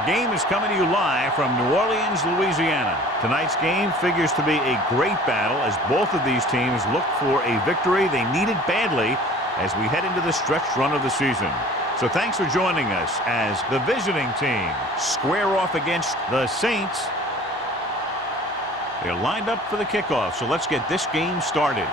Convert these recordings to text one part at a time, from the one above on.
Our game is coming to you live from New Orleans, Louisiana. Tonight's game figures to be a great battle as both of these teams look for a victory they needed badly as we head into the stretch run of the season. So thanks for joining us as the visiting team square off against the Saints. They're lined up for the kickoff, so let's get this game started.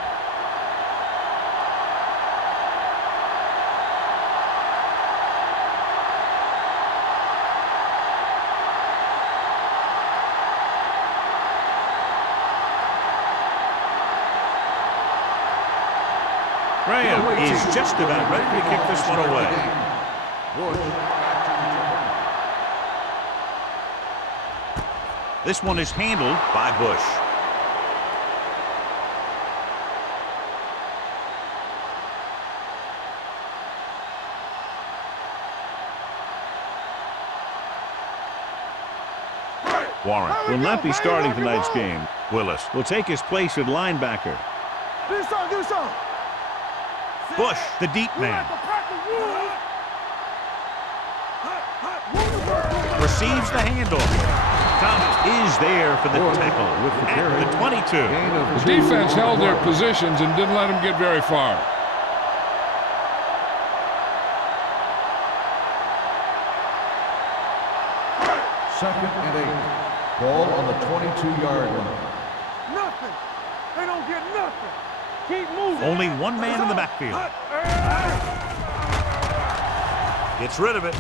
Graham is just about ready to kick this one away. This one is handled by Bush. Warren will not be starting tonight's game. Willis will take his place at linebacker. Do so. Bush, the deep man. Receives the handoff. Thomas is there for the tackle at the 22. The defense held their positions and didn't let them get very far. Second and 8. Ball on the 22-yard line. Nothing. They don't get nothing. Keep moving. Only one man in the backfield. Gets rid of it.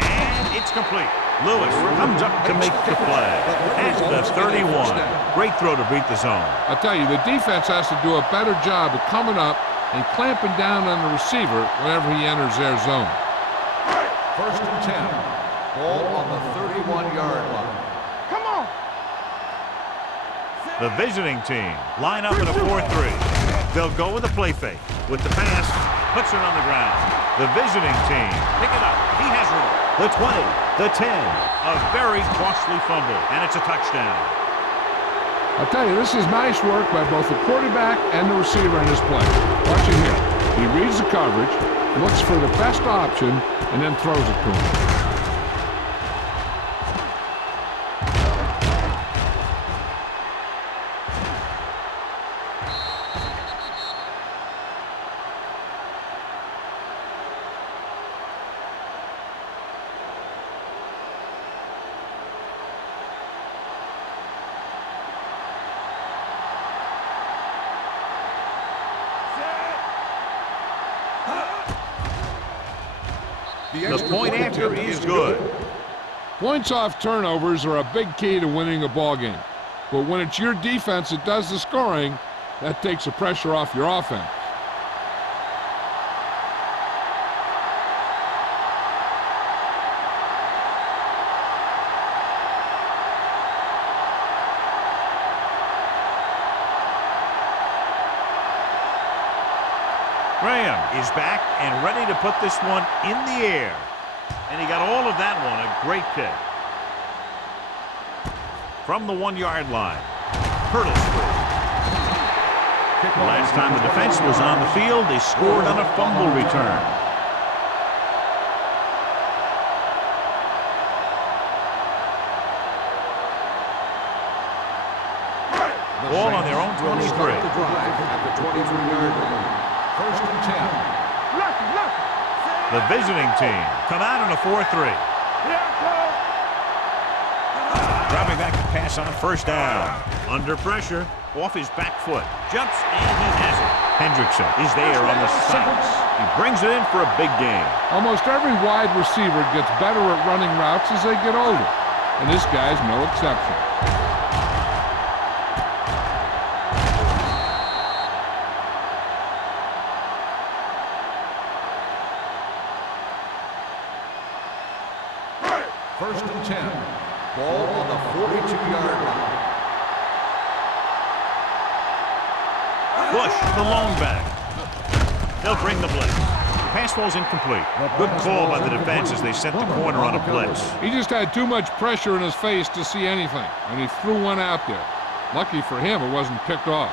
And it's complete. Lewis comes up to make the play. At the 31. Great throw to beat the zone. I tell you, the defense has to do a better job of coming up and clamping down on the receiver whenever he enters their zone. First and 10. Ball on the 31-yard line. Come on. The visiting team line up in a 4-3. They'll go with a play fake. With the pass, puts it on the ground. The visiting team pick it up. He has room. The 20, the 10. A very costly fumble, and it's a touchdown. I'll tell you, this is nice work by both the quarterback and the receiver in this play. Watch it here. He reads the coverage, looks for the best option, and then throws it to him. The point after is good. Points off turnovers are a big key to winning a ball game. But when it's your defense that does the scoring, that takes the pressure off your offense. Graham is back and ready to put this one in the air. And he got all of that one. A great kick. From the 1-yard line. Hurdles through. The last time the defense was on the field, they scored on a fumble return. Ball on their own 23. At the 23-yard line. First and 10. The visiting team come out in a 4-3. Dropping back to pass on first down. Under pressure, off his back foot. Jumps, and he has it. Hendrickson is there on the sides. He brings it in for a big game. Almost every wide receiver gets better at running routes as they get older. And this guy's no exception. First and 10. Ball on the 42-yard line. Bush, the lone back. They'll bring the blitz. Pass ball's incomplete. Good call by the defense as they set the corner on a blitz. He just had too much pressure in his face to see anything, and he threw one out there. Lucky for him, it wasn't picked off.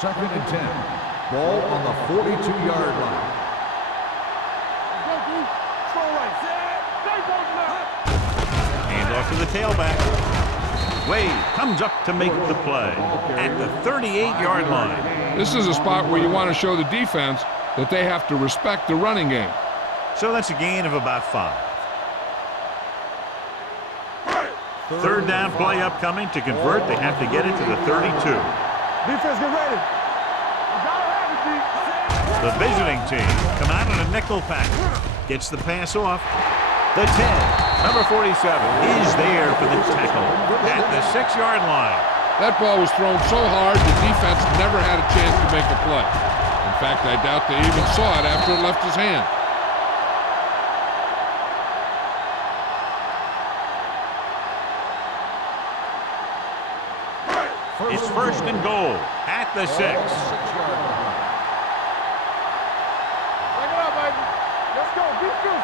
Second and 10. Ball on the 42-yard line. to the tailback. Wade comes up to make the play at the 38-yard line. This is a spot where you want to show the defense that they have to respect the running game. So that's a gain of about 5. Third down play upcoming. To convert, they have to get it to the 32. Defense, get ready. You gotta have it, D. The visiting team come out in a nickel pack. Gets the pass off. The 10, number 47, is there for the tackle at the 6-yard line. That ball was thrown so hard the defense never had a chance to make a play. In fact, I doubt they even saw it after it left his hand. It's first and goal at the 6. Take it up, baby. Let's go. Beat you.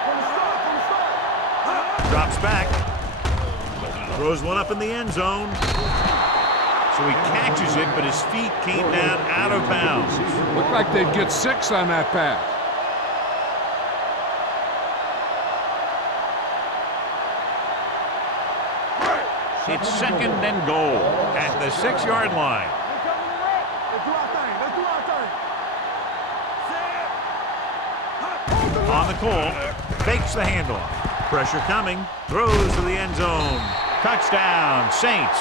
From the start. Drops back. Throws one up in the end zone. So he catches it, but his feet came down out of bounds. Looked like they'd get 6 on that pass. It's second and goal at the 6-yard line. Let's do our thing. Let's do our thing. On the call, fakes the handoff. Pressure coming, throws to the end zone. Touchdown, Saints.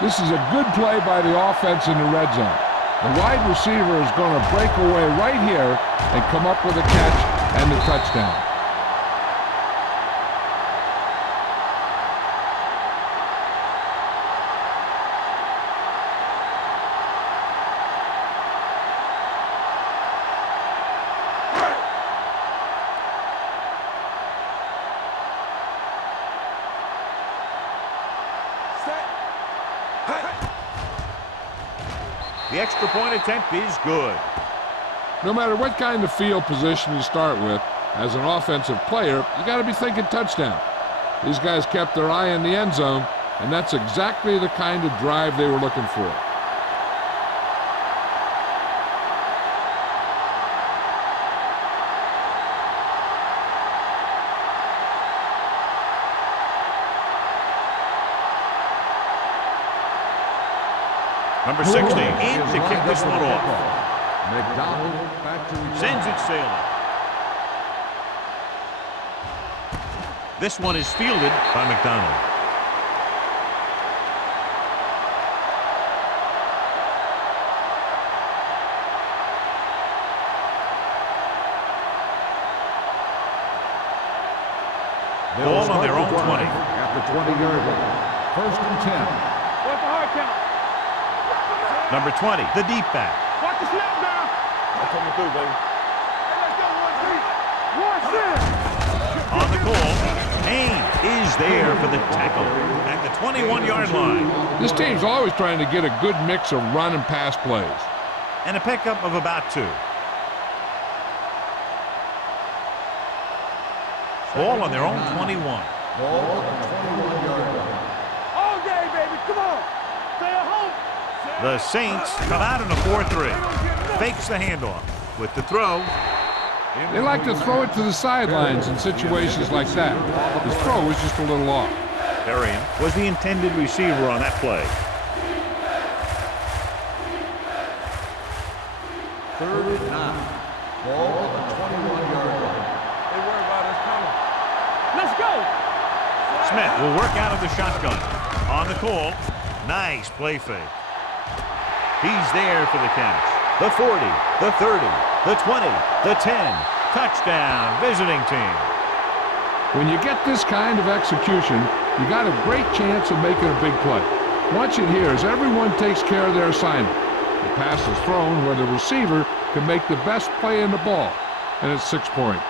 This is a good play by the offense in the red zone. The wide receiver is going to break away right here and come up with a catch and the touchdown. The extra point attempt is good. No matter what kind of field position you start with, as an offensive player, you got to be thinking touchdown. These guys kept their eye on the end zone, and that's exactly the kind of drive they were looking for. Number 60 in to kick this one off. McDonald back to return. Sends it sailing. This one is fielded by McDonald. Ball on their own 20. At the 20-yard line. First and 10. What's the hard count? Number 20, the deep back. Watch the snap down. I'm coming through, baby. Hey, let's go, 1-3. 1-6. On the call, Haynes is there for the tackle at the 21-yard line. This team's always trying to get a good mix of run and pass plays. And a pickup of about 2. Ball on their own 21. Ball on the 21-yard line. All day, baby. Come on. Stay at home. The Saints come out in a 4-3. Fakes the handoff with the throw. They like to throw it to the sidelines in situations like that. His throw was just a little off. Arian was the intended receiver on that play. Third and 9. Ball on the 21-yard line. They worry about us coming. Let's go. Smith will work out of the shotgun. On the call, nice play fake. He's there for the catch. The 40, the 30, the 20, the 10. Touchdown, visiting team. When you get this kind of execution, you got a great chance of making a big play. Watch it here as everyone takes care of their assignment. The pass is thrown where the receiver can make the best play in the ball, and it's 6 points.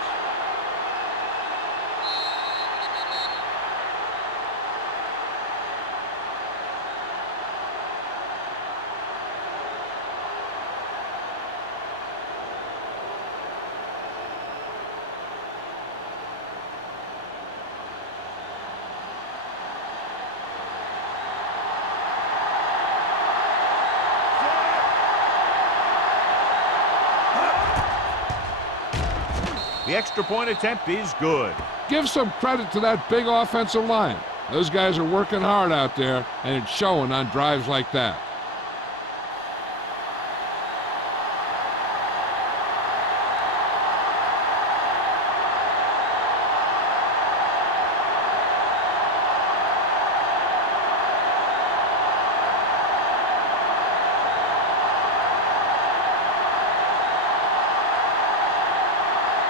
The The extra point attempt is good. Give some credit to that big offensive line. Those guys are working hard out there, and it's showing on drives like that.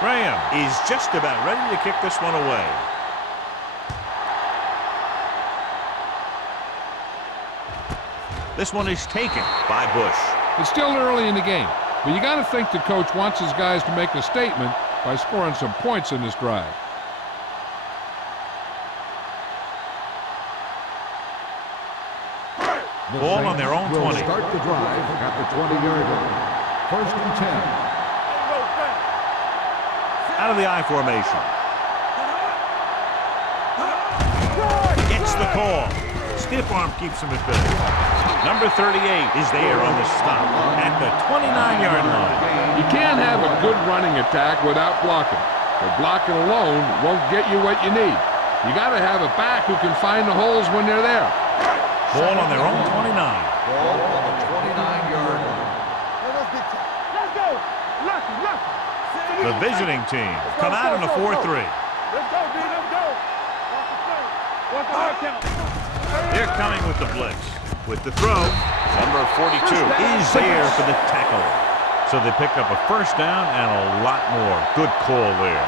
Graham is just about ready to kick this one away. This one is taken by Bush. It's still early in the game, but you got to think the coach wants his guys to make a statement by scoring some points in this drive. Ball on their own 20. Start the drive at the 20-yard line. First and 10. Out of the I formation. Gets the call. Stiff arm keeps him at bay. Number 38 is there on the stop at the 29-yard line. You can't have a good running attack without blocking. But blocking alone won't get you what you need. You got to have a back who can find the holes when they're there. Ball on their own 29. Ball on the 29-yard line. Let's go. Lucky. The visiting team come out in a 4-3. Let's go, D. Let's go. What's the hard count? They're coming with the blitz. With the throw, number 42 is there for the tackle. So they pick up a first down and a lot more. Good call there.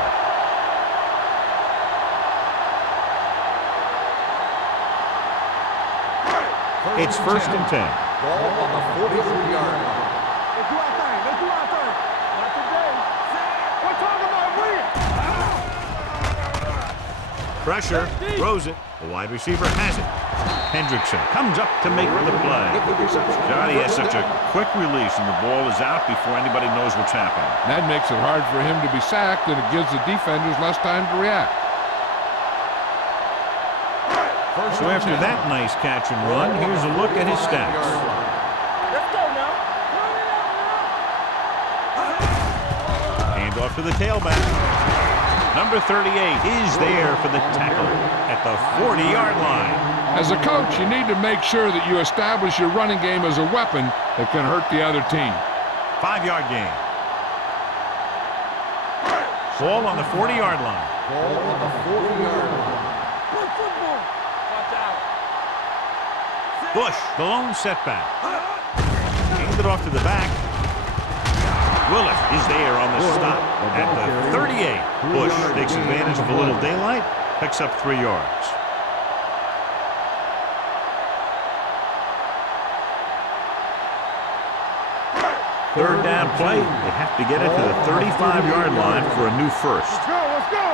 It's first and 10. Ball on the 43-yard line. Let's do our thing. Not today. We're talking about winning. Pressure, throws it. The wide receiver has it. Hendrickson comes up to make the play. Johnny has such a quick release, and the ball is out before anybody knows what's happening. That makes it hard for him to be sacked, and it gives the defenders less time to react. So after that nice catch and run, here's a look at his stats. Let's go now. Hand off to the tailback. Number 38 is there for the tackle at the 40-yard line. As a coach, you need to make sure that you establish your running game as a weapon that can hurt the other team. 5-yard gain. Ball on the 40-yard line. Ball on the 40-yard line. Good football. Watch out. Bush, the lone setback. Hand it off to the back. Willis is there on the stop at the 38. Bush takes advantage of a little daylight, picks up 3 yards. Third down play. They have to get it to the 35-yard line for a new first. Let's go.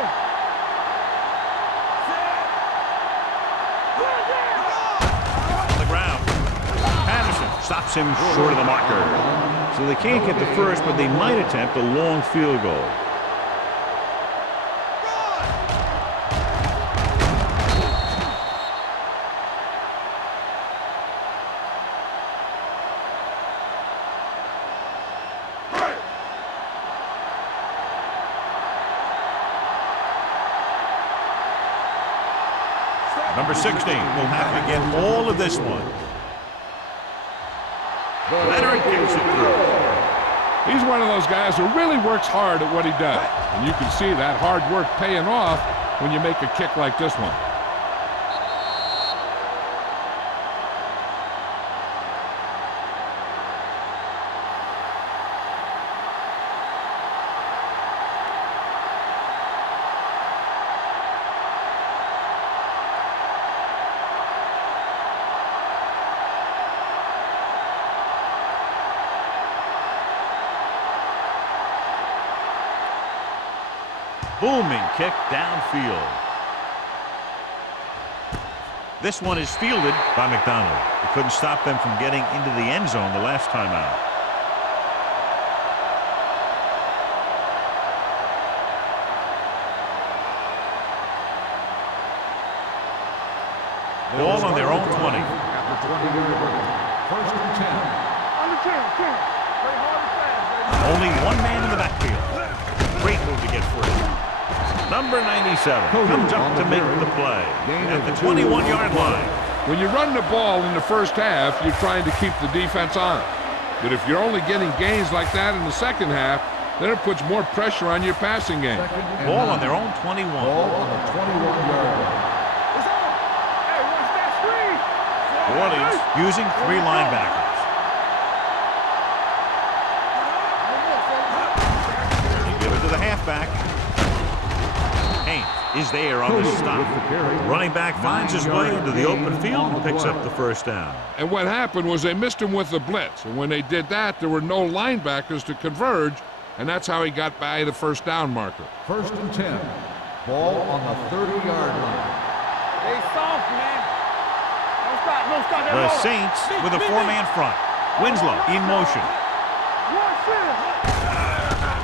On the ground. Patterson stops him short of the marker. So they can't get the first, but they might attempt a long field goal. Number 16 will have to get all of this one. Leonard kicks it through. He's one of those guys who really works hard at what he does. And you can see that hard work paying off when you make a kick like this one. Booming kick downfield. This one is fielded by McDonald. He couldn't stop them from getting into the end zone the last time out. Ball on their own 20. At the 20-yard line. First and 10. On the 10. Play hard and fast, baby. Only one man in the backfield. Great move to get free. Number 97 comes up to make the play at the 21-yard line. When you run the ball in the first half, you're trying to keep the defense on it. But if you're only getting gains like that in the second half, then it puts more pressure on your passing game. Ball on their own 21. Ball on the 21-yard line. Hey, watch that screen. New Orleans using 3 linebackers. They give it to the halfback. Haynes is there on the stop. Running back finds his way into the open field and picks up the first down. And what happened was they missed him with the blitz. And when they did that, there were no linebackers to converge, and that's how he got by the first down marker. 1st and 10. Ball on the 30-yard line. They soft, man. Don't stop that The ball. Saints with a 4-man front. Winslow in motion.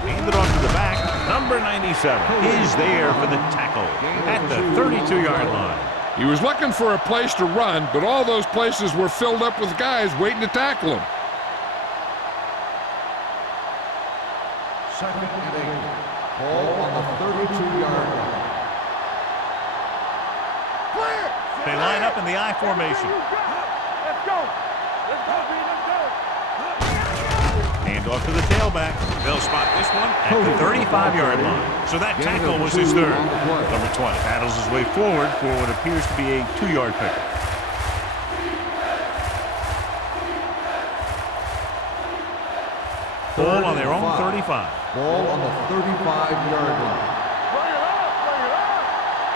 Handed off to the back. Number 97 is there for the tackle at the 32-yard line. He was looking for a place to run, but all those places were filled up with guys waiting to tackle him. 2nd and 8. Ball on the 32-yard line. They line up in the I formation. Let's go. Let's go, B. Let's go. Hand off to the tailback. They'll spot this one at the 35-yard line. So that tackle was his third. Number 20 paddles his way forward for what appears to be a 2-yard pickup. Ball on their own 35. Ball on the 35-yard line. Bring it up. Bring it up.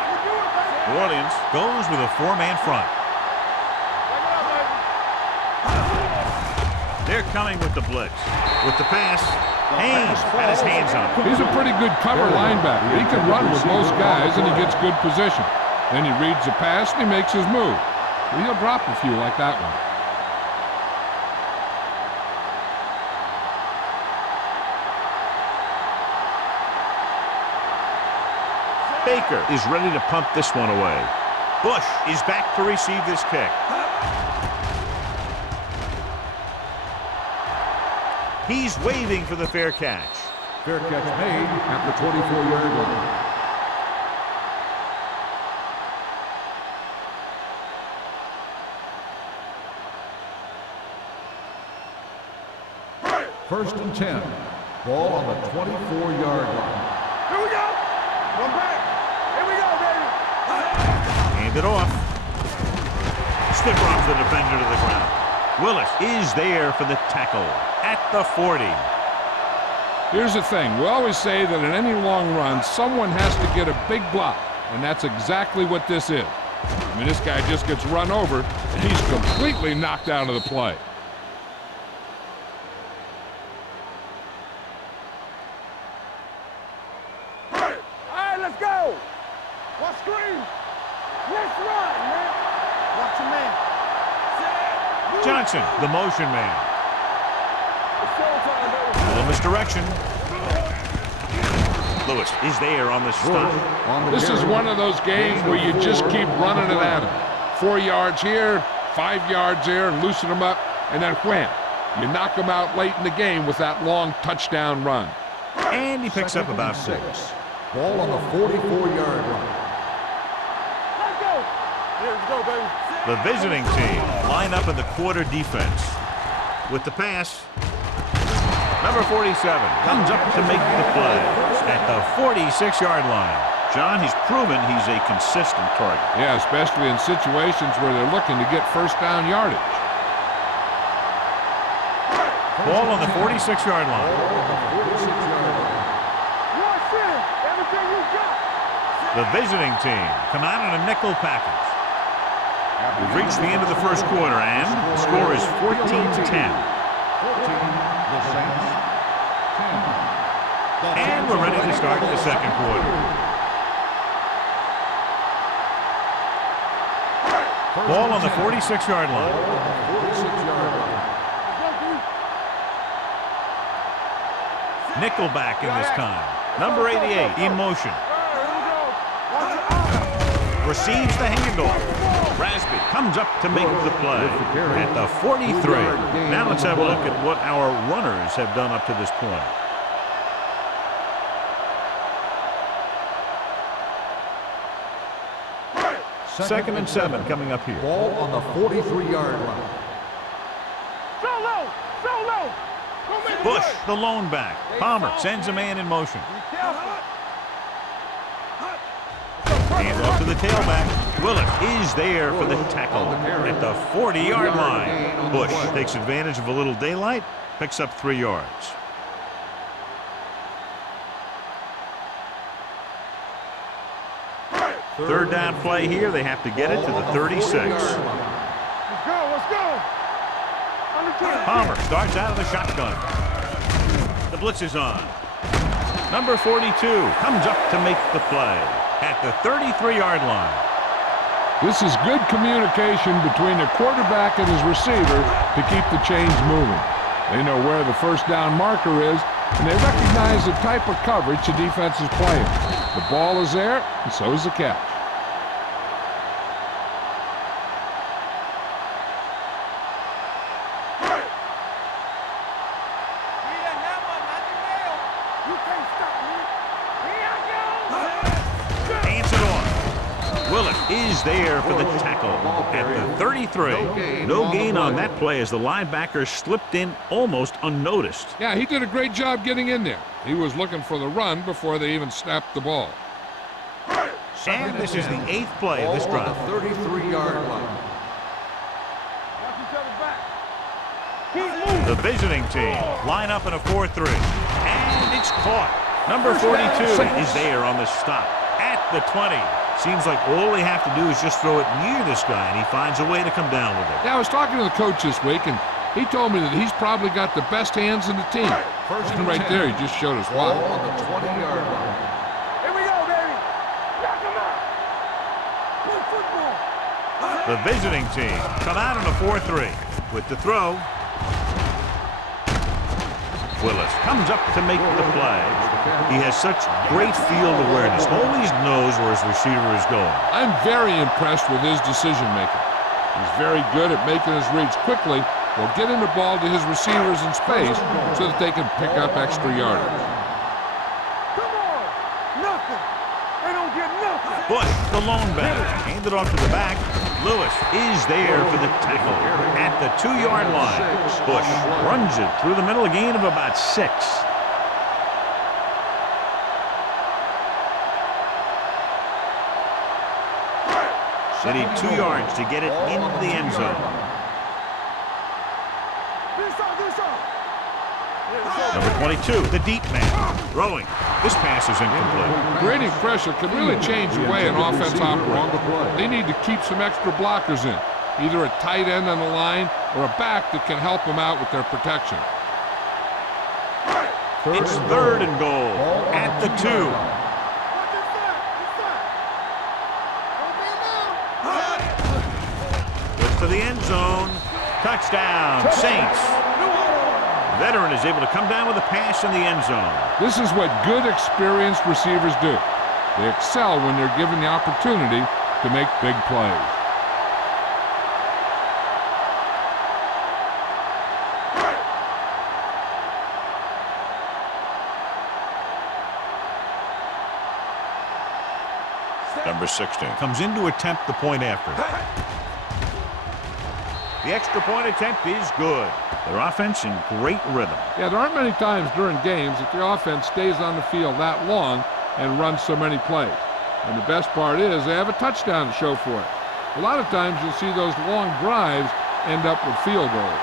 You do it, baby. New Orleans goes with a 4-man front. Bring it up, baby. They're coming with the blitz. With the pass, Haynes had his hands on it. He's a pretty good cover linebacker. He can run with most guys, and he gets good position. Then he reads the pass, and he makes his move. But he'll drop a few like that one. Baker is ready to pump this one away. Bush is back to receive this kick. He's waving for the fair catch. Fair catch made at the 24-yard line. 1st and 10. Ball on the 24-yard line. Here we go. One back. Here we go, baby. Hand it off. Stiff arms the defender to the ground. Willis is there for the tackle at the 40. Here's the thing. We always say that in any long run, someone has to get a big block, and that's exactly what this is. I mean, this guy just gets run over, and he's completely knocked out of the play. All right, let's go. One screen. Let's run, man. Watch your man. Johnson, the motion man. It's showtime, baby. A little misdirection. Lewis is there on the stop. This is one of those games where you just keep running it at him. 4 yards here, 5 yards there, and loosen them up, and then wham. You knock them out late in the game with that long touchdown run. And he picks up about 6. Ball on the 44-yard line. Let's go. Let's go, baby. The visiting team line up in the quarter defense. With the pass, number 47 comes up to make the play at the 46-yard line. John, he's proven he's a consistent target. Yeah, especially in situations where they're looking to get first down yardage. Ball on the 46-yard line. Watch it. Everything you got. The visiting team come out in a nickel package. We've reached the end of the first quarter, and the score is 14-10. 14, the Saints. 10. And we're ready to start the second quarter. Ball on the 46-yard line. 46-yard line. Nickelback in this time. Number 88 in motion. Receives the handoff. Rasby comes up to make the play at the 43. Now let's have a look at what our runners have done up to this point. 2nd and 7 coming up here. Ball on the 43-yard line. Solo! Solo! Bush, the lone back. Palmer sends a man in motion. Hands off to the tailback. Willis is there for the tackle at the 40-yard line. Bush takes advantage of a little daylight, picks up 3 yards. Third down play here. They have to get it to the 36. Let's go! Palmer starts out of the shotgun. The blitz is on. Number 42 comes up to make the play at the 33-yard line. This is good communication between the quarterback and his receiver to keep the chains moving. They know where the first down marker is, and they recognize the type of coverage the defense is playing. The ball is there, and so is the catch. Is there for the tackle at the 33. No gain on that play as the linebacker slipped in almost unnoticed. Yeah, he did a great job getting in there. He was looking for the run before they even snapped the ball. And this is the 8th play of this drive. The 33-yard line. The visiting team line up in a 4-3. And it's caught. Number 42 is there on the stop at the 20. Seems like all they have to do is just throw it near this guy, and he finds a way to come down with it. Yeah, I was talking to the coach this week, and he told me that he's probably got the best hands in the team. And right there, he just showed us why. Ball on the 20-yard line. Here we go, baby. Knock him out. Play football. The visiting team come out in a 4-3 with the throw. Willis comes up to make the play. He has such great field awareness, always knows where his receiver is going. I'm very impressed with his decision-making. He's very good at making his reads quickly while getting the ball to his receivers in space so that they can pick up extra yardage. Come on. Nothing. They don't get nothing. Bush, the lone back, handed off to the back. Lewis is there for the tackle at the 2-yard line. Bush runs it through the middle, a gain of about 6. They need 2 yards to get it into the end zone. Number 22, the deep man, throwing. This pass is incomplete. Creating pressure can really change the way an offense operates. They need to keep some extra blockers in, either a tight end on the line or a back that can help them out with their protection. It's 3rd and goal at the 2. To the end zone. Touchdown, Saints. Veteran is able to come down with a pass in the end zone. This is what good, experienced receivers do. They excel when they're given the opportunity to make big plays. Number 16 comes in to attempt the point after. The extra point attempt is good. Their offense in great rhythm. Yeah, there aren't many times during games that the offense stays on the field that long and runs so many plays. And the best part is they have a touchdown to show for it. A lot of times you'll see those long drives end up with field goals.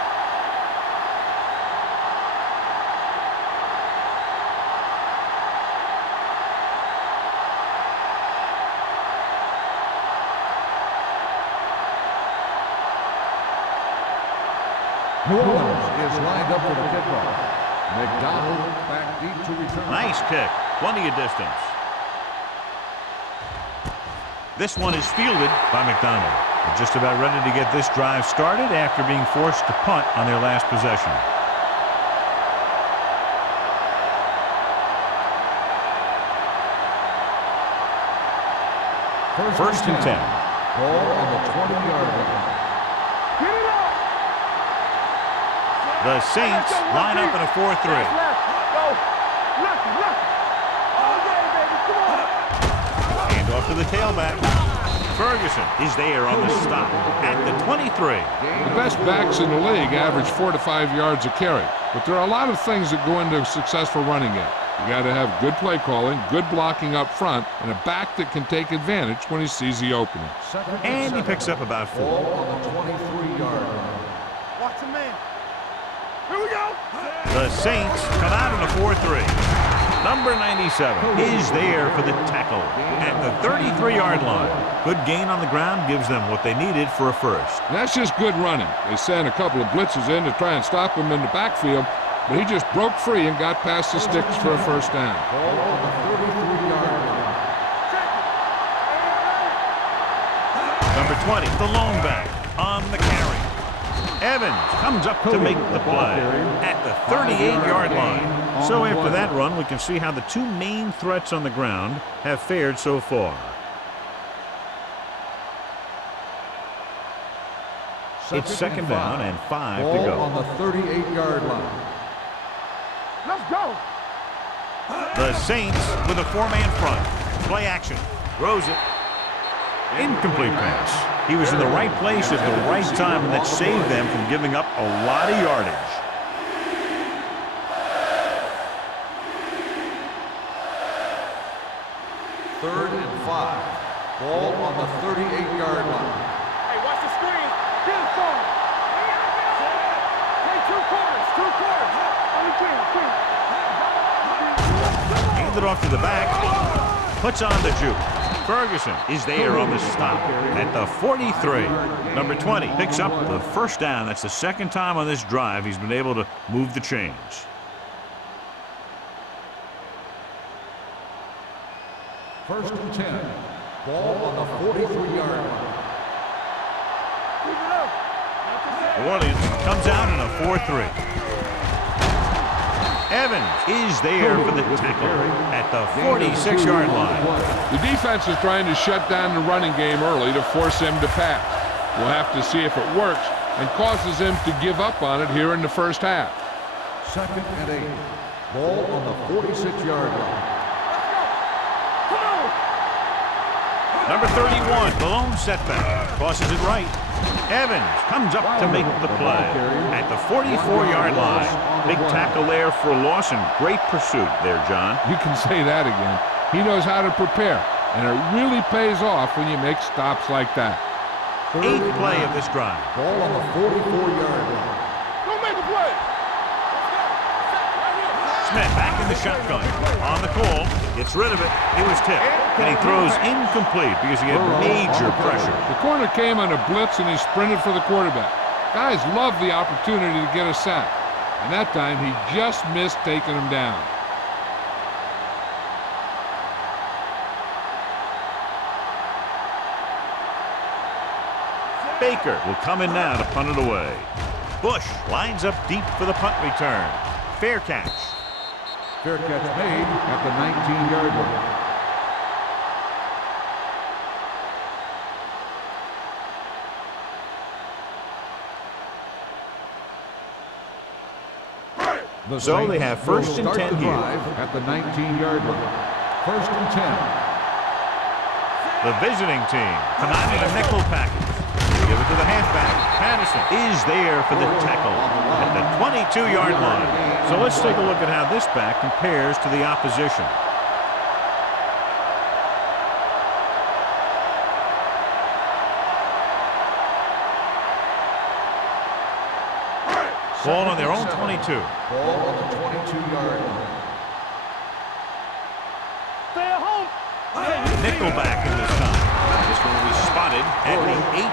New Orleans is lined up for the kickoff. McDonald back deep to return. Nice kick. Plenty of distance. This one is fielded by McDonald. They're just about ready to get this drive started after being forced to punt on their last possession. First and 10. Ball on the 20-yard line. The Saints line up in a 4-3. Hand off to the tailback. Ferguson is there on the stop at the 23. The best backs in the league average 4 to 5 yards a carry, but there are a lot of things that go into a successful running game. You got to have good play calling, good blocking up front, and a back that can take advantage when he sees the opening. And he picks up about 4. Ball on the 23-yard line. Watch the man. Here we go. The Saints come out in a 4-3. Number 97 is there for the tackle at the 33-yard line. Good gain on the ground gives them what they needed for a first. And that's just good running. They sent a couple of blitzes in to try and stop him in the backfield, but he just broke free and got past the sticks for a first down. Ball on the 33-yard line. Number 20, the lone back on the carry. Evans comes up to make the play at the 38-yard line. So after that run, we can see how the two main threats on the ground have fared so far. It's second down and 5 to go. Ball on the 38-yard line. Let's go. The Saints with a 4-man front. Play action. Throws it. Incomplete pass. He was in the right place at the right time, and that saved them from giving up a lot of yardage. Third and 5. Ball on the 38-yard line. Hey, watch the screen. Get it forward. Hey, two quarters. Only two. Hands it off to the back. Puts on the juke. Ferguson is there on the stop at the 43. Number 20 picks up the first down. That's the second time on this drive he's been able to move the chains. First and 10. Ball on the 43-yard line. New Orleans comes out in a 4-3. Evans is there for the tackle at the 46-yard line. The defense is trying to shut down the running game early to force him to pass. We'll have to see if it works and causes him to give up on it here in the first half. Second and 8. Ball on the 46-yard line. Number 31, the lone setback, crosses it right. Evans comes up to make the play at the 44-yard line. Big tackle there for a loss and great pursuit there, John. You can say that again. He knows how to prepare, and it really pays off when you make stops like that. Eighth play of this drive. Ball on the 44-yard line. Don't make a play. Smith back in the shotgun. On the call, gets rid of it. He was tipped, and he throws incomplete because he had major pressure. The corner came on a blitz, and he sprinted for the quarterback. Guys love the opportunity to get a sack, and that time he just missed taking him down. Baker will come in now to punt it away. Bush lines up deep for the punt return. Fair catch. Fair catch made at the 19-yard line. So they have first and 10 here. At the 19-yard line. First and 10. The visiting team come out in a nickel package. Give it to the halfback. Patterson is there for the tackle at the 22-yard line. So let's take a look at how this back compares to the opposition. Ball on their own 22. Ball on the 22-yard line. Stay at home. Nickelback in this time. This one will be spotted at the 18.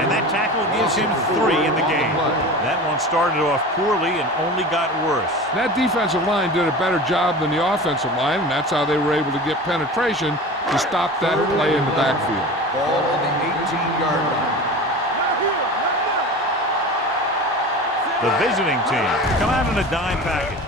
And that tackle gives him 3 in the game. That one started off poorly and only got worse. That defensive line did a better job than the offensive line, and that's how they were able to get penetration to stop that play in the backfield. Ball on the 18-yard line. The visiting team come out in a dime package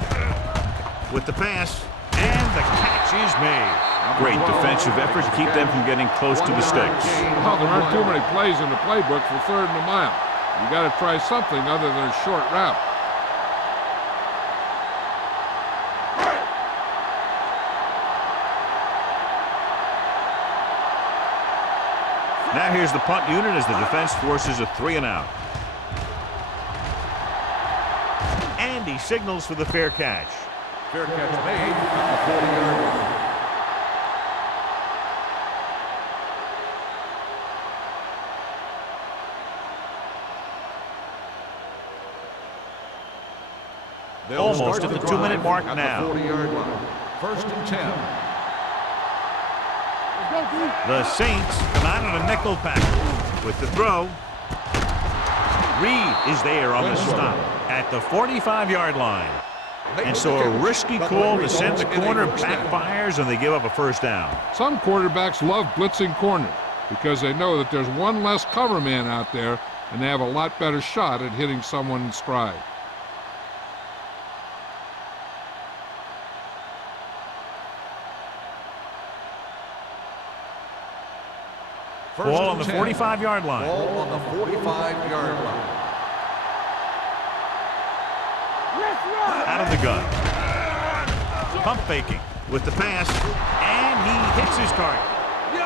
with the pass, and the catch is made. Great defensive effort to keep them from getting close to the sticks. Well, there aren't too many plays in the playbook for third and a mile. You got to try something other than a short route. Now here's the punt unit as the defense forces a 3-and-out. And he signals for the fair catch. Fair catch made at the 40-yard line. Almost at the 2-minute mark now. 40-yard line. 1st and 10. The Saints come out on a nickel package with the throw. Reed is there on the stop at the 45-yard line. And so a risky call to send the corner backfires, and they give up a 1st down. Some quarterbacks love blitzing corners because they know that there's one less cover man out there, and they have a lot better shot at hitting someone in stride. Ball on the 45-yard line. Ball on the 45-yard line. Out of the gun. Pump faking with the pass, and he hits his target.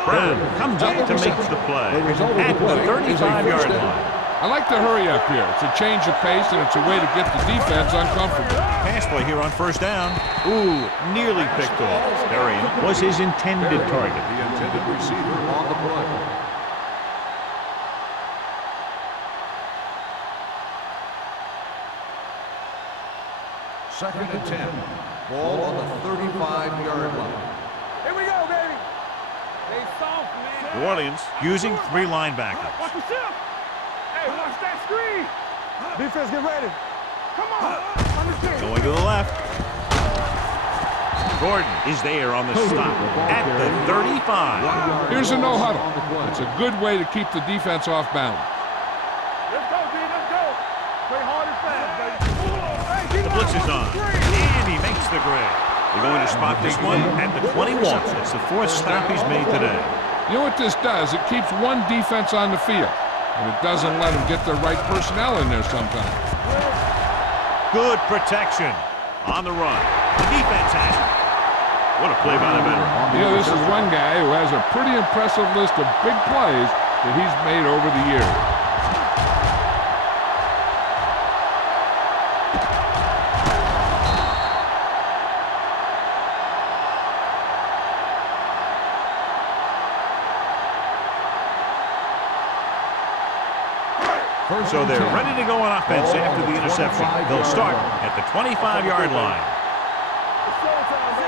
Brown comes up to make the play at the 35-yard line. I like to hurry up here. It's a change of pace, and it's a way to get the defense uncomfortable. Pass play here on 1st down. Ooh, nearly picked off. Berrien was his intended target. The intended receiver on the play. Second and 10. Ball on the 35-yard line. Here we go, baby. They soft, man. New Orleans using 3 linebackers. Watch the shift. Hey, watch that screen. Defense, get ready. Come on. Understand. Going to the left. Gordon is there on the stop at the 35. Here's a no huddle. It's a good way to keep the defense off balance. Let's go, D. Let's go. Play hard and fast, baby. Hey, The blitz is on, and he makes the grab. They're going to spot this one at the 21. It's the 4th stop he's made today. You know what this does? It keeps one defense on the field, and it doesn't let them get the right personnel in there sometimes. Good protection on the run. The defense has it. What a play by the veteran. You know, this is one guy who has a pretty impressive list of big plays that he's made over the years. So they're ready to go on offense after the interception. They'll start at the 25-yard line.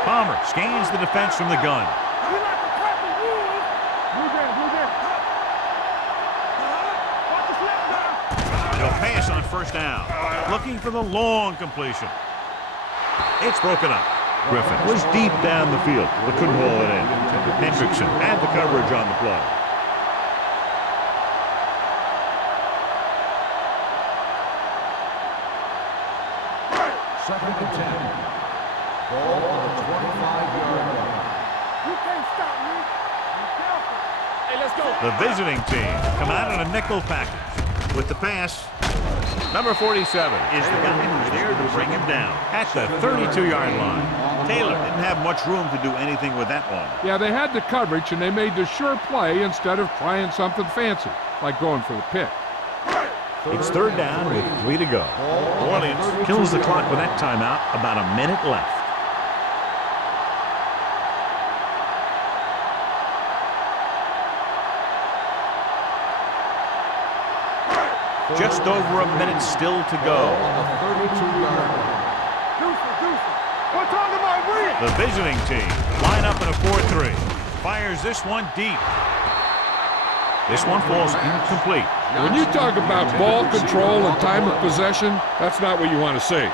Palmer scans the defense from the gun. They'll pass on 1st down. Looking for the long completion. It's broken up. Griffin was deep down the field, but couldn't haul it in. Hendrickson had the coverage on the play. Second and 10. Ball on the 25-yard line. You can't stop me. Be careful. Hey, let's go. The visiting team come out in a nickel package with the pass. Number 47 is the guy who's there to bring him down at the 32-yard line. Taylor didn't have much room to do anything with that one. Yeah, they had the coverage, and they made the sure play instead of trying something fancy, like going for the pick. It's 3rd down with 3 to go. New Orleans kills the clock with that timeout. About a minute left. Just over a minute still to go. On the 32-yard line. We're talking about we. The visiting team line up in a 4-3. Fires this one deep. This one falls incomplete. When you talk about ball control and time of possession, that's not what you want to see.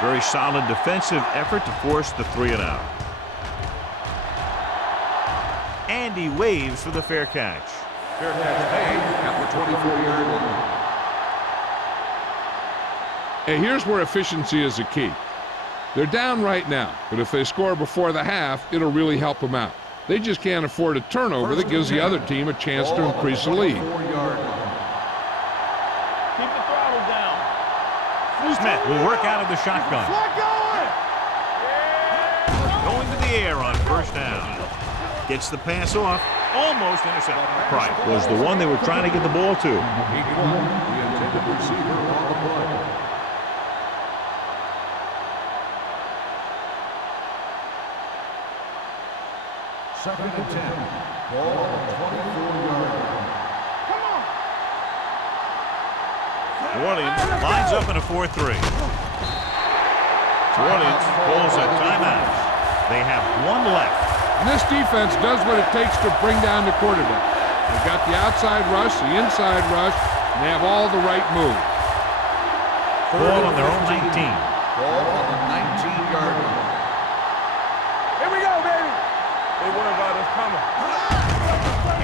Very solid defensive effort to force the 3-and-out. And he waves for the fair catch. Fair catch made at the 24-yard line. Hey, here's where efficiency is the key. They're down right now, but if they score before the half, it'll really help them out. They just can't afford a turnover that gives the other team a chance to increase the lead. Keep the throttle down. Smith will work out of the shotgun. Going to the air on first down. Gets the pass off. Almost intercepted. Price was the one they were trying to get the ball to. The intended receiver on the play. Second and 10. Ball on the 24-yard line. New Orleans lines up in a 4-3. New Orleans pulls a timeout. They have one left. And this defense does what it takes to bring down the quarterback. They've got the outside rush, the inside rush, and they have all the right moves. Ball on their own 19. Ball on the 19-yard line. Here we go, baby. They worry about us coming.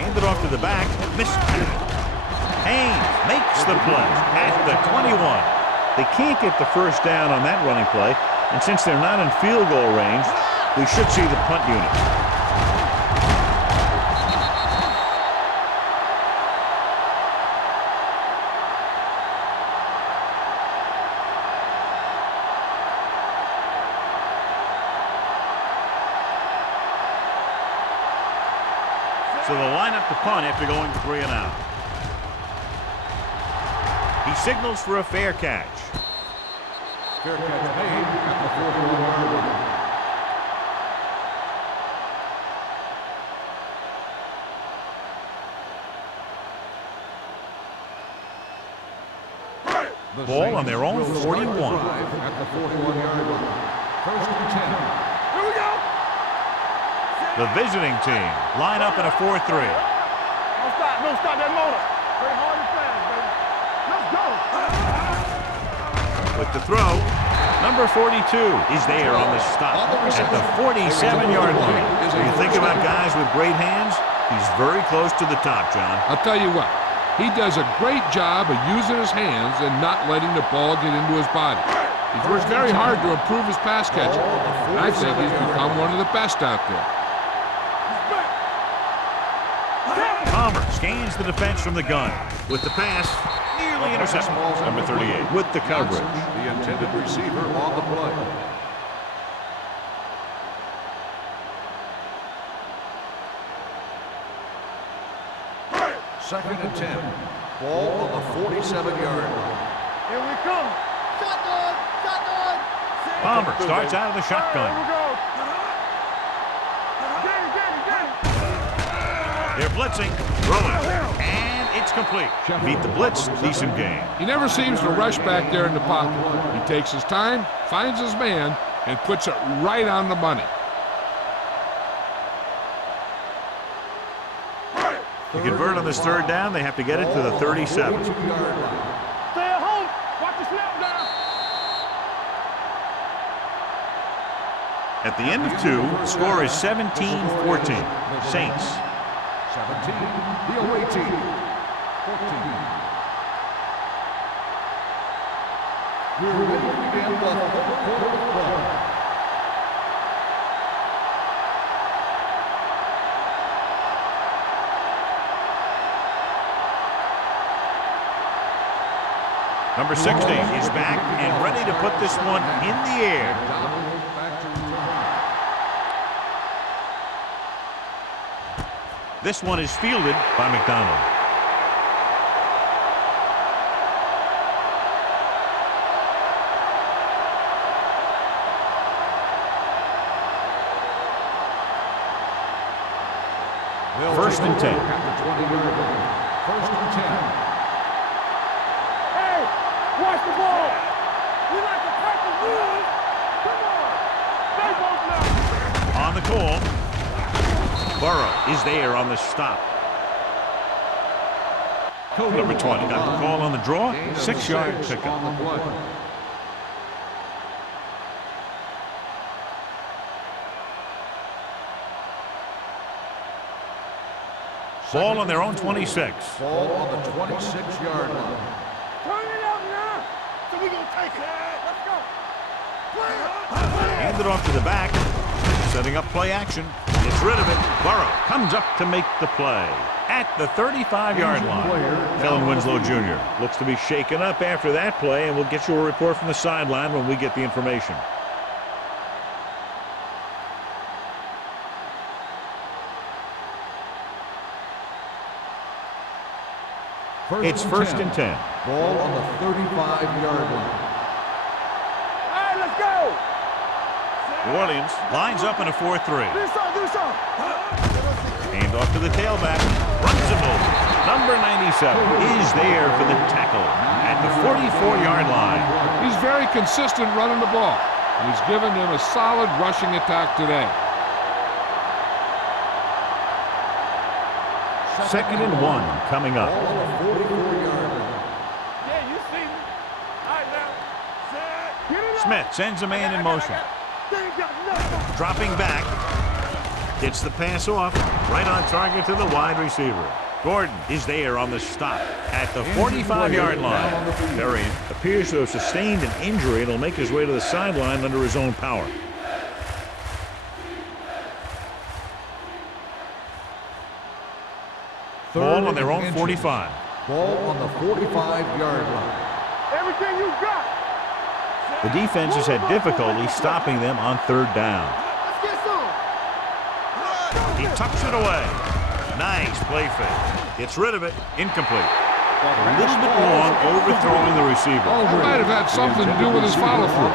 Handed off to the back. Missed. Haynes makes the play at the 21. They can't get the first down on that running play, and since they're not in field goal range, we should see the punt unit. So they'll line up the punt after going 3 and out. He signals for a fair catch. Fair catch made at the 41-yard line. Ball on their own 41. At the 41-yard line. First and 10. Here we go. The visiting team line up in a 4-3. Don't stop that motor. Play hard and fast, baby. Let's go. With the throw, number 42 is there on the stop at the 47-yard line. So you think about guys with great hands, he's very close to the top, John. I'll tell you what, he does a great job of using his hands and not letting the ball get into his body. He's worked very hard to improve his pass catching, and I think he's become one of the best out there. Palmer scans the defense from the gun. With the pass, nearly intercepted. Number 38 with the coverage. The intended receiver on the play. Second and 10. Ball on the 47-yard line. Here we come. Shotgun. Palmer starts out of the shotgun. Here we go. They're blitzing, throwing, and it's complete. Beat the blitz, decent game. He never seems to rush back there in the pocket. He takes his time, finds his man, and puts it right on the money. To convert on this third down, they have to get it to the 37. Stay at home. Watch the snap down. At the end of 2, the score is 17-14. Saints. 17, the away team. 14. We're ready to begin the fourth quarter of play. Number 60 is back and ready to put this one in the air. This one is fielded by McDonald. First and 10. First and 10. Hey, watch the ball. We like the purple rules. Come on. Stay both now. On the call. Burrow is there on the stop. Number 20 got the call on the draw. 6-yard pickup. Ball on their own 26. Ball on the 26-yard line. Turn it up now. So we gonna take it. Let's go. Hand it off to the back. Setting up play action. Gets rid of it. Burrow comes up to make the play at the 35-yard line. Kellen Winslow Jr. looks to be shaken up after that play, and we'll get you a report from the sideline when we get the information. It's first and 10. Ball on the 35-yard line. All right, let's go. New Orleans lines up in a 4-3. Do something. Hand off to the tailback. Runs him over. Number 97 is there for the tackle at the 44-yard line. He's very consistent running the ball. He's given them a solid rushing attack today. Second and 1 coming up. Ball on the 44-yard line. Yeah, you see me. All right, now. Set. Get it up. Smith sends a man in motion. They ain't got nothing. Dropping back. Gets the pass off. Right on target to the wide receiver. Gordon is there on the stop at the 45-yard line. Varian appears to have sustained an injury and will make his way to the sideline under his own power. Ball on their own 45. Ball on the 45-yard line. Everything you got. The defense has had difficulty stopping them on third down. Let's get some. He tucks it away. Nice play fake. Gets rid of it. Incomplete. A little bit long, overthrowing the receiver. That might have had something to do with his follow-through.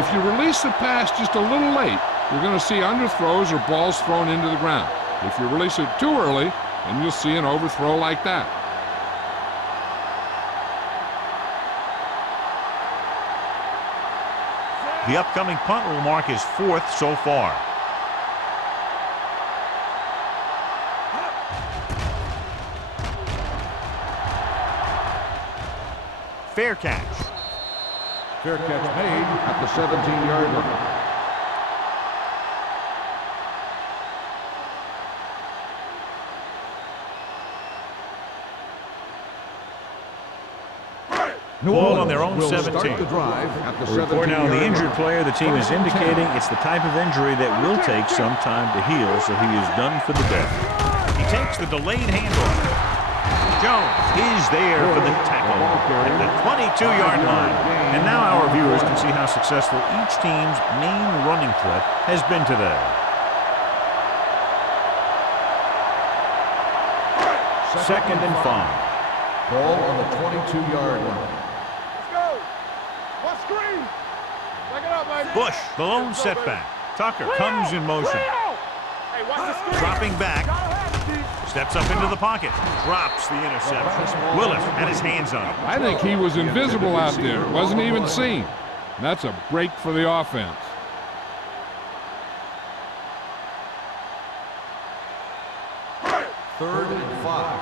If you release the pass just a little late, you're going to see underthrows or balls thrown into the ground. If you release it too early, then you'll see an overthrow like that. The upcoming punt will mark his 4th so far. Fair catch. Fair catch made at the 17-yard line. Ball on their own will 17. Start the drive at the Report now on the 17-yard injured line. player. The team is indicating it's the type of injury that will take some time to heal, so he is done for the day. He takes the delayed handoff. Jones is there for the tackle at the 22-yard line. And now our viewers can see how successful each team's main running threat has been today. Second and 5. Ball on the 22-yard line. Let's go. What screen? Back it up, baby. Bush, the lone setback. Tucker comes in motion. Hey, watch the screen. Dropping back. Gotta have it, D. Steps up into the pocket. Drops the interception. Willis had his hands on it. I think he was invisible out there. Wasn't even seen. And that's a break for the offense. Third and 5.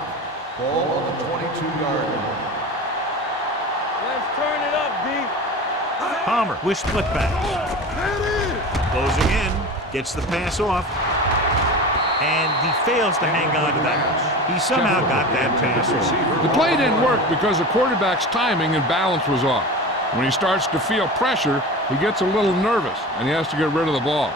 Ball on the 22-yard line. Let's turn it up, D. Palmer with split back. Closing in. Gets the pass off. And he fails to hang on to that. He somehow got that pass off. The play didn't work because the quarterback's timing and balance was off. When he starts to feel pressure, he gets a little nervous, and he has to get rid of the ball.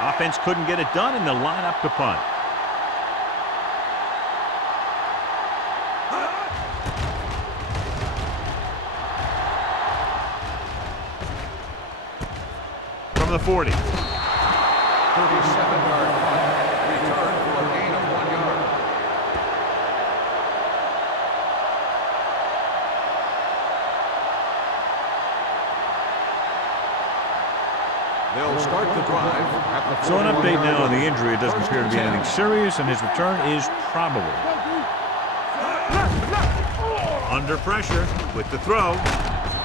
Offense couldn't get it done, and they'll line up to punt. From the 40. 37-yard punt. Return for a gain of 1 yard. They'll start the drive at the So an update 41-yard now on the line. injury. It doesn't First appear to and be 10. anything serious, and his return is probable. Under pressure with the throw.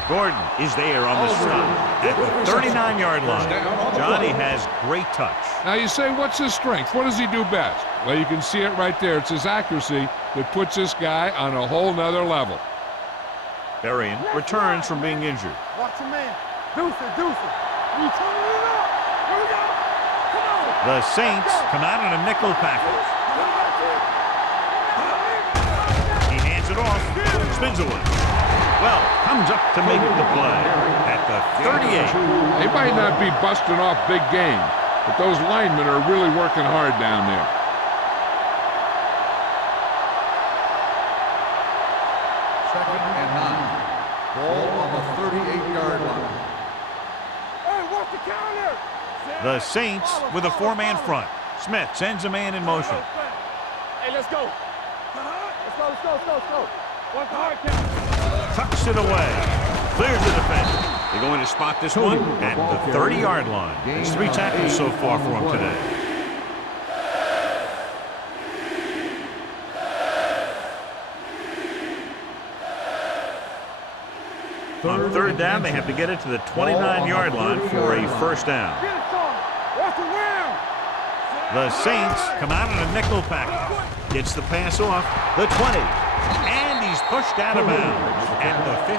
Gordon is there on the stop at the 39-yard line. Johnny has great touch. Now you say, what's his strength? What does he do best? Well, you can see it right there. It's his accuracy that puts this guy on a whole nother level. Varian returns from being injured. Watch him, man. Deuce it. We turn it up. Here we go. Come on. The Saints come out in a nickel package. He hands it off. Spins away. Well, comes up to make the play at the 38. They might not be busting off big game, but those linemen are really working hard down there. Second and 9. Ball on the 38-yard line. Hey, what's the counter? The Saints with a four-man front. Smith sends a man in motion. Hey, let's go. Let's go. What's the hard count? Tucks it away. Clears the defender. They're going to spot this one at the 30-yard line. There's 3 tackles so far for him today. On third down, they have to get it to the 29-yard line for a first down. The Saints come out in a nickel package. Gets the pass off the 20. And he's pushed out of bounds at the 15.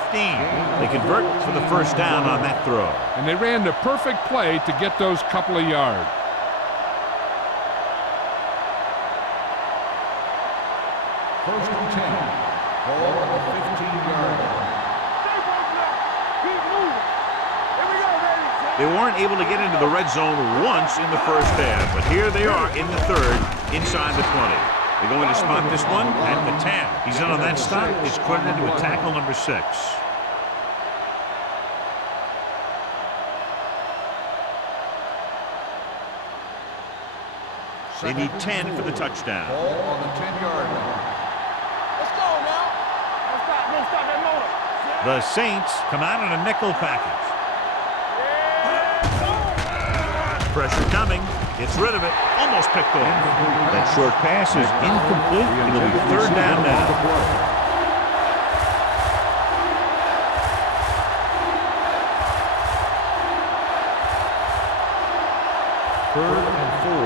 They convert for the first down on that throw. And they ran the perfect play to get those couple of yards. First and 10. Ball on the 15-yard line. They weren't able to get into the red zone once in the first half, but here they are in the third, inside the 20. They're going to spot this one at the 10. He's in on that stop. He's credited with tackle number 6. They need 10 for the touchdown. Ball on the 10-yard line. Let's go now. Don't stop that motor. The Saints come out in a nickel package. Pressure coming. Gets rid of it. Almost picked off. That short pass is incomplete. It'll be third down now. Third and 4.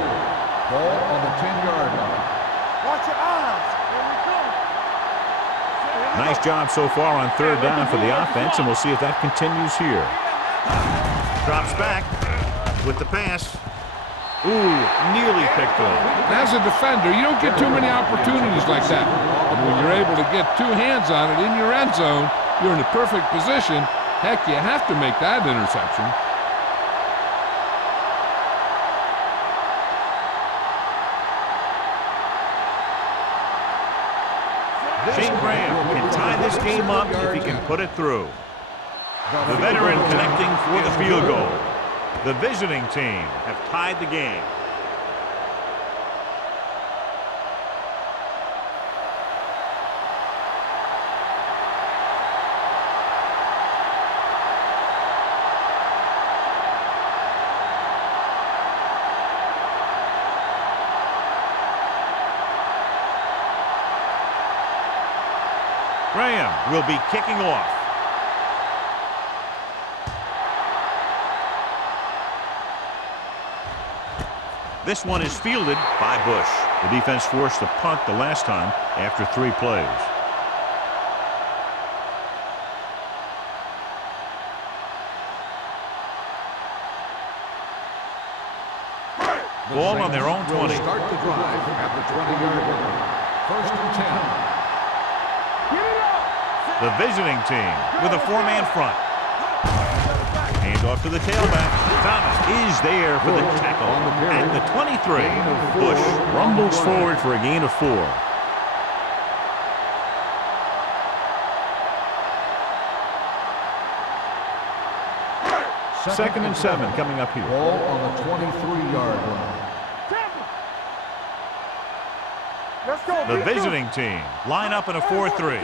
Ball on the 10-yard line. Watch your eyes. Here we go. Nice job so far on third down for the offense, and we'll see if that continues here. Drops back with the pass. Ooh, nearly picked off. As a defender, you don't get too many opportunities like that. But when you're able to get 2 hands on it in your end zone, you're in the perfect position. Heck, you have to make that interception. Shane Graham can tie this game up if he can put it through. The veteran connecting for the field goal. The visiting team have tied the game. Graham will be kicking off. This one is fielded by Bush. The defense forced a punt the last time after 3 plays. Ball on their own 20. Start the drive at the 20-yard line. First and 10. The visiting team with a 4-man front. Hand off to the tailback. Thomas is there for the tackle at the 23. Bush rumbles forward for a gain of 4. Second and 7 coming up here. Ball on the 23-yard line. Let's go. The visiting team line up in a 4-3.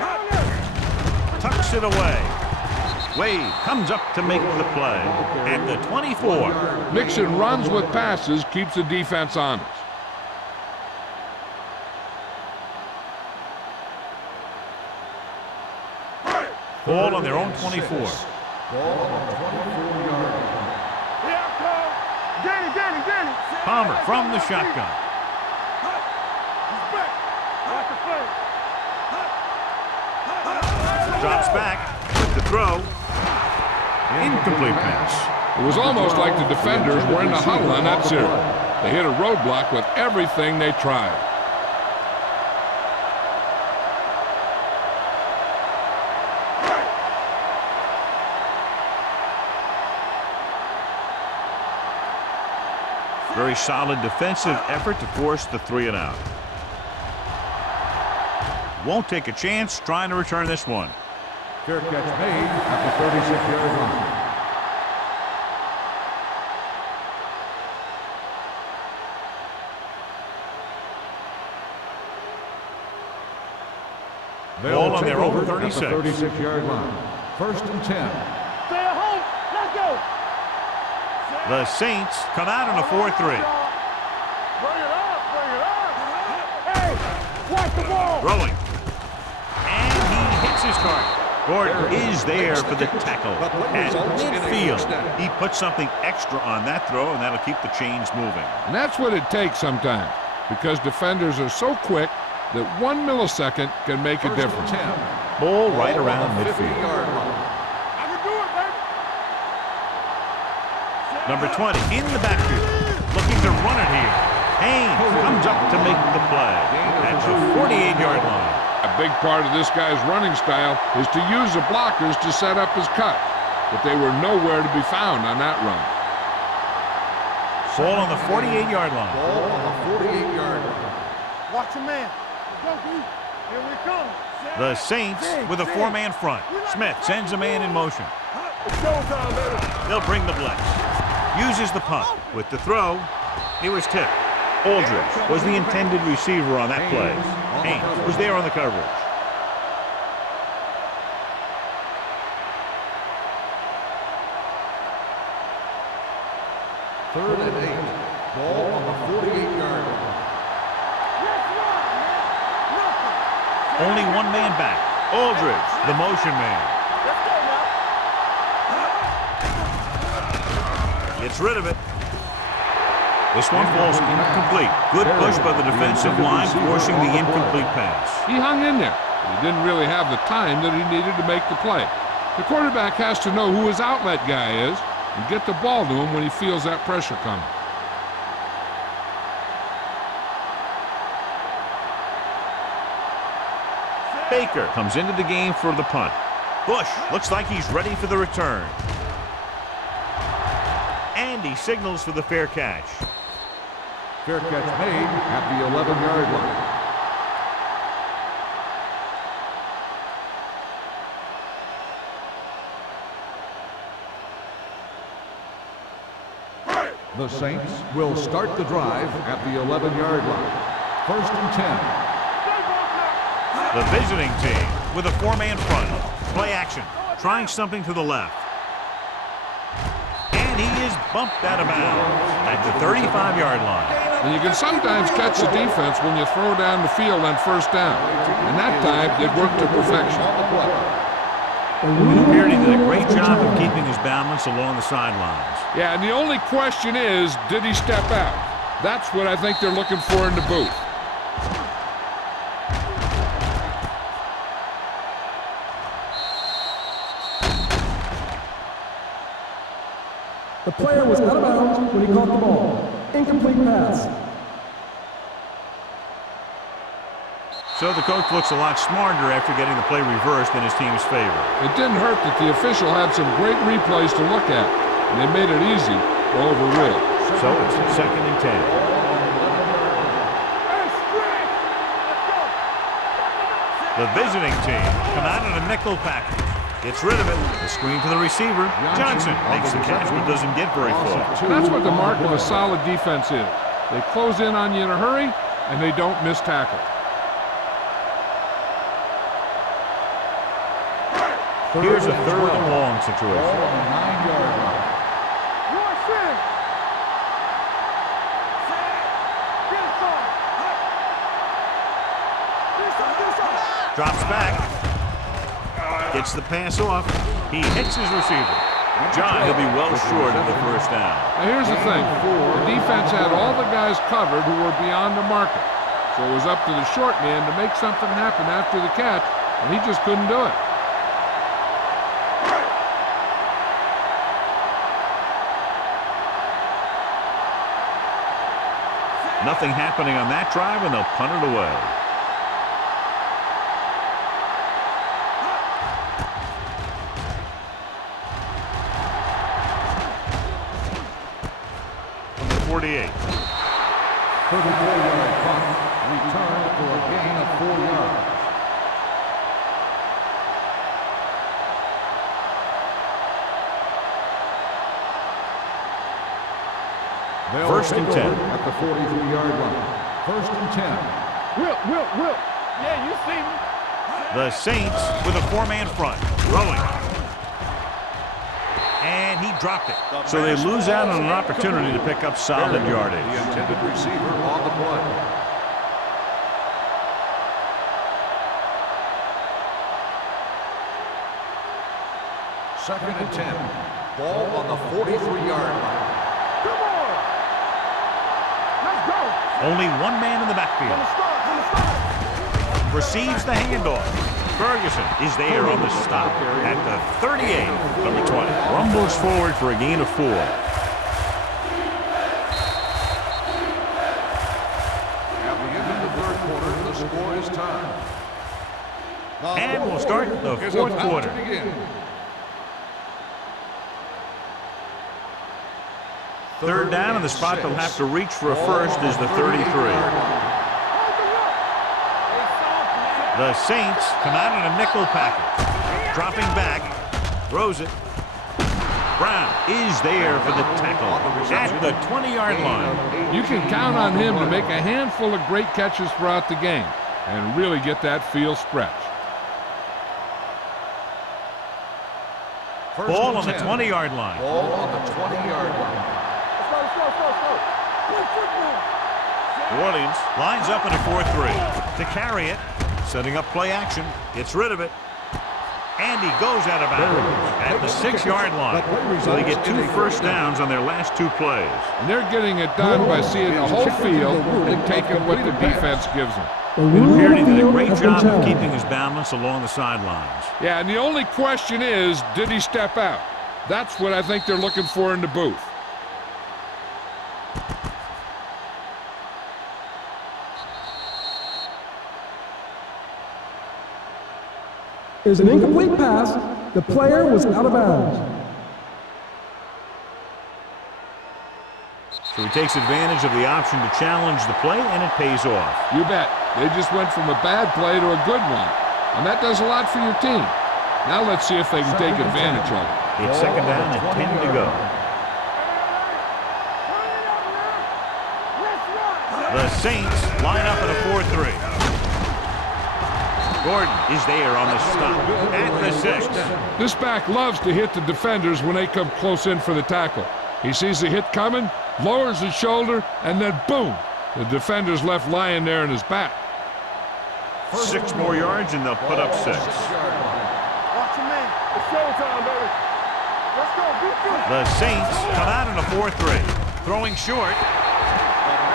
Tucks it away. Wade comes up to make the play at the 24. Mixon runs with passes, keeps the defense honest. Ball on their own 24. Ball on the 24-yard line. Danny. Palmer from the shotgun. He's back. Watch the play. Drops back with the throw. Incomplete pass. It was almost like the defenders were in the huddle on that series. They hit a roadblock with everything they tried. Very solid defensive effort to force the 3-and-out. Won't take a chance trying to return this one. Fair catch made at the 36-yard line. Ball on their own 36. 36-yard line. 1st and 10. Stay at home. Let's go. The Saints come out in a 4-3. Bring it up. Bring it up. Hey, watch the ball. Throwing. And he hits his target. Gordon is there for the tackle at midfield. He puts something extra on that throw, and that'll keep the chains moving. And that's what it takes sometimes, because defenders are so quick that 1 millisecond can make a difference. Ball right around midfield. I can do it, baby. Number 20 in the backfield, looking to run it here. Haynes comes up to make the play at the 48-yard line. A big part of this guy's running style is to use the blockers to set up his cut, but they were nowhere to be found on that run. Ball on the 48-yard line. Ball on the 48-yard line. Watch your man. Go, D. Here we come. The Saints with a 4-man front. Smith sends a man in motion. It's showtime, baby. They'll bring the blitz. Uses the pump. With the throw, he was tipped. Aldridge was the intended receiver on that play. Haynes was there on the coverage. Third and 8. Ball on the 48-yard line. Only one man back. Aldridge, the motion man. Let's go now. Gets rid of it. This one falls incomplete. Good push by the defensive line, forcing the incomplete pass. He hung in there, but he didn't really have the time that he needed to make the play. The quarterback has to know who his outlet guy is and get the ball to him when he feels that pressure coming. Baker comes into the game for the punt. Bush looks like he's ready for the return. And he signals for the fair catch. Fair catch made at the 11-yard line. The Saints will start the drive at the 11-yard line. 1st and 10. The visiting team with a 4-man front. Play action. Trying something to the left. And he is bumped out of bounds at the 35-yard line. And you can sometimes catch the defense when you throw down the field on 1st down. And that time, it worked to perfection. It appeared he did a great job of keeping his balance along the sidelines. Yeah, and the only question is, did he step out? That's what I think they're looking for in the booth. The player was out of bounds when he caught the ball. Incomplete pass. So the coach looks a lot smarter after getting the play reversed in his team's favor. It didn't hurt that the official had some great replays to look at, and they made it easy to overrule. So it's 2nd and 10. The visiting team come out in a nickel package. Gets rid of it. The screen to the receiver. Johnson makes the catch but doesn't get very far. That's what the mark of a solid defense is. They close in on you in a hurry, and they don't miss tackle. Here's a 3rd and long situation. Ball on the 9-yard line. Drops back. Gets the pass off. He hits his receiver. John, he'll be well short of the 1st down. Now here's the thing. The defense had all the guys covered who were beyond the marker. So it was up to the short man to make something happen after the catch, and he just couldn't do it. Nothing happening on that drive, and they'll punt it away. 48. 34-yard punt, returned for a gain of 4 yards. First and 10. At the 43-yard line. First and 10. Will. Yeah, you see me. The Saints with a 4-man front. Throwing. And he dropped it. So they lose out on an opportunity to pick up solid yardage. The intended receiver on the play. Second and 10. Ball on the 43-yard line. Come on. Let's go. Only one man in the backfield. Receives the handoff. Ferguson is there on the stop at the 38, number 20. Rumbles forward for a gain of 4. At the end of the third quarter, the score is tied. And we'll start the fourth quarter. Third down, and the spot they'll have to reach for a first is the 33. The Saints come out in a nickel package. Dropping back, throws it. Brown is there for the tackle at the 20-yard line. You can count on him to make a handful of great catches throughout the game and really get that field stretched. Ball on the 20-yard line. Ball on the 20-yard line. Let's go. Play football. New Orleans lines up in a 4-3 to carry it. Setting up play action, gets rid of it, and he goes out of bounds at the 6-yard line. So they get 2 first downs on their last 2 plays. And they're getting it done by seeing the whole field and taking what the defense gives them. The rule Beard of the did a field great has been job of challenged. keeping his balance along the sidelines. Yeah, and the only question is, did he step out? That's what I think they're looking for in the booth. Is an incomplete pass. The player was out of bounds. So he takes advantage of the option to challenge the play, and it pays off. You bet. They just went from a bad play to a good one. And that does a lot for your team. Now let's see if they can take advantage of it. It's second down and 10 to go. The Saints line up in a 4-3. Gordon is there on the stop at the 6. This back loves to hit the defenders when they come close in for the tackle. He sees the hit coming, lowers his shoulder, and then boom, the defender's left lying there in his back. 6 more yards and they'll put up 6. Watch your man. It's showtime, baby. Let's go. The Saints come out in a 4-3. Throwing short.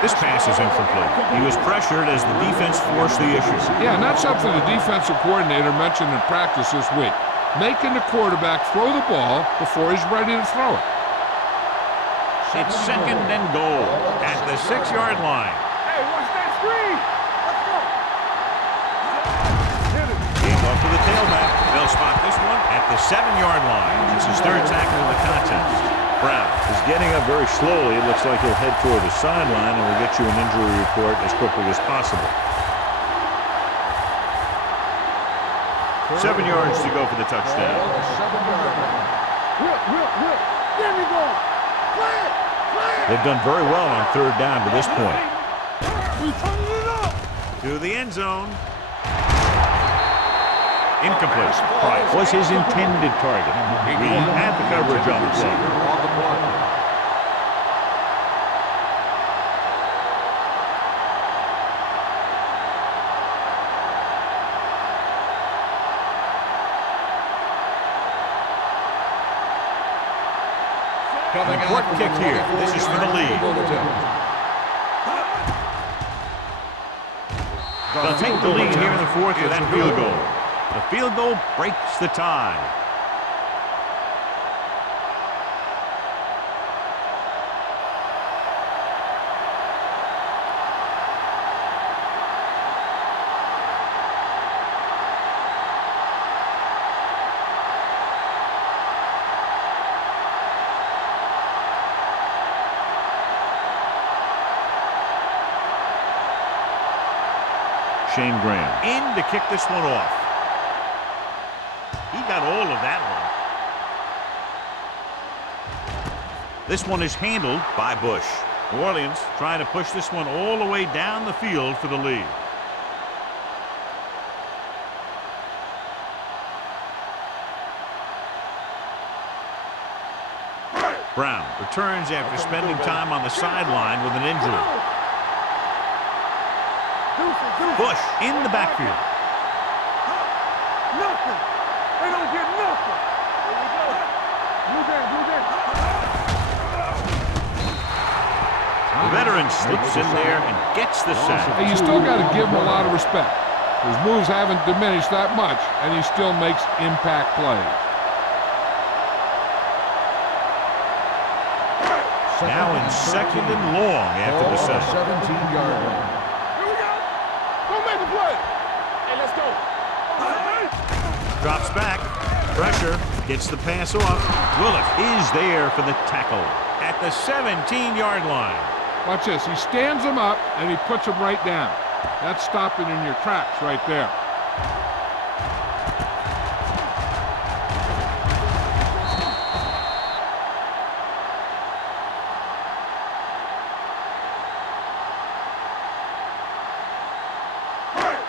This pass is incomplete. He was pressured as the defense forced the issue. Yeah, and that's something the defensive coordinator mentioned in practice this week. Making the quarterback throw the ball before he's ready to throw it. It's second and goal at the 6-yard line. Hey, watch that screen. Let's go. Game off to the tailback. They'll spot this one at the 7-yard line. It's his 3rd tackle of the contest. Brown is getting up very slowly. It looks like he'll head toward the sideline, and we'll get you an injury report as quickly as possible. 7 yards to go for the touchdown. Whip. There we go. Play it. They've done very well on 3rd down to this point. We turning it up. To the end zone. Incomplete. Price was his intended target. He had the coverage on the play. Important kick here. This is for the lead. They'll take the lead here in the 4th with that field goal. The field goal breaks the tie. Shane Graham. In to kick this one off. He got all of that one. This one is handled by Bush. New Orleans trying to push this one all the way down the field for the lead. Brown returns after spending time on the sideline with an injury. Bush in the backfield. Nothing. They don't get nothing. Here we go. Blue game. The veteran slips in there and gets the sack. Hey, you still got to give him a lot of respect. His moves haven't diminished that much, and he still makes impact plays. Now in second and long after the sack. 17-yard line. Here we go. Go make the play. Hey, let's go. Drops back. Pressure. Gets the pass off. Willis is there for the tackle at the 17-yard line. Watch this. He stands him up, and he puts him right down. That's stopping in your tracks right there.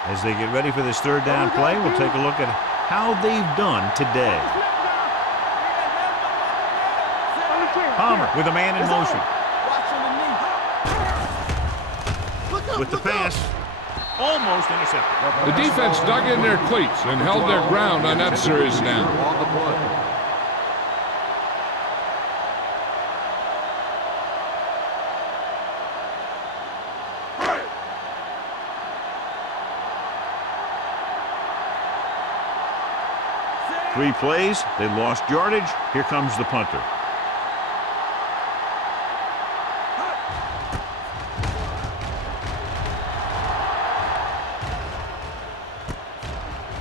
As they get ready for this third down play, we'll take a look at how they've done today. Palmer with a man in motion. With the pass, almost intercepted. The defense dug in their cleats and held their ground on that series down. On the play. Three plays, they lost yardage. Here comes the punter.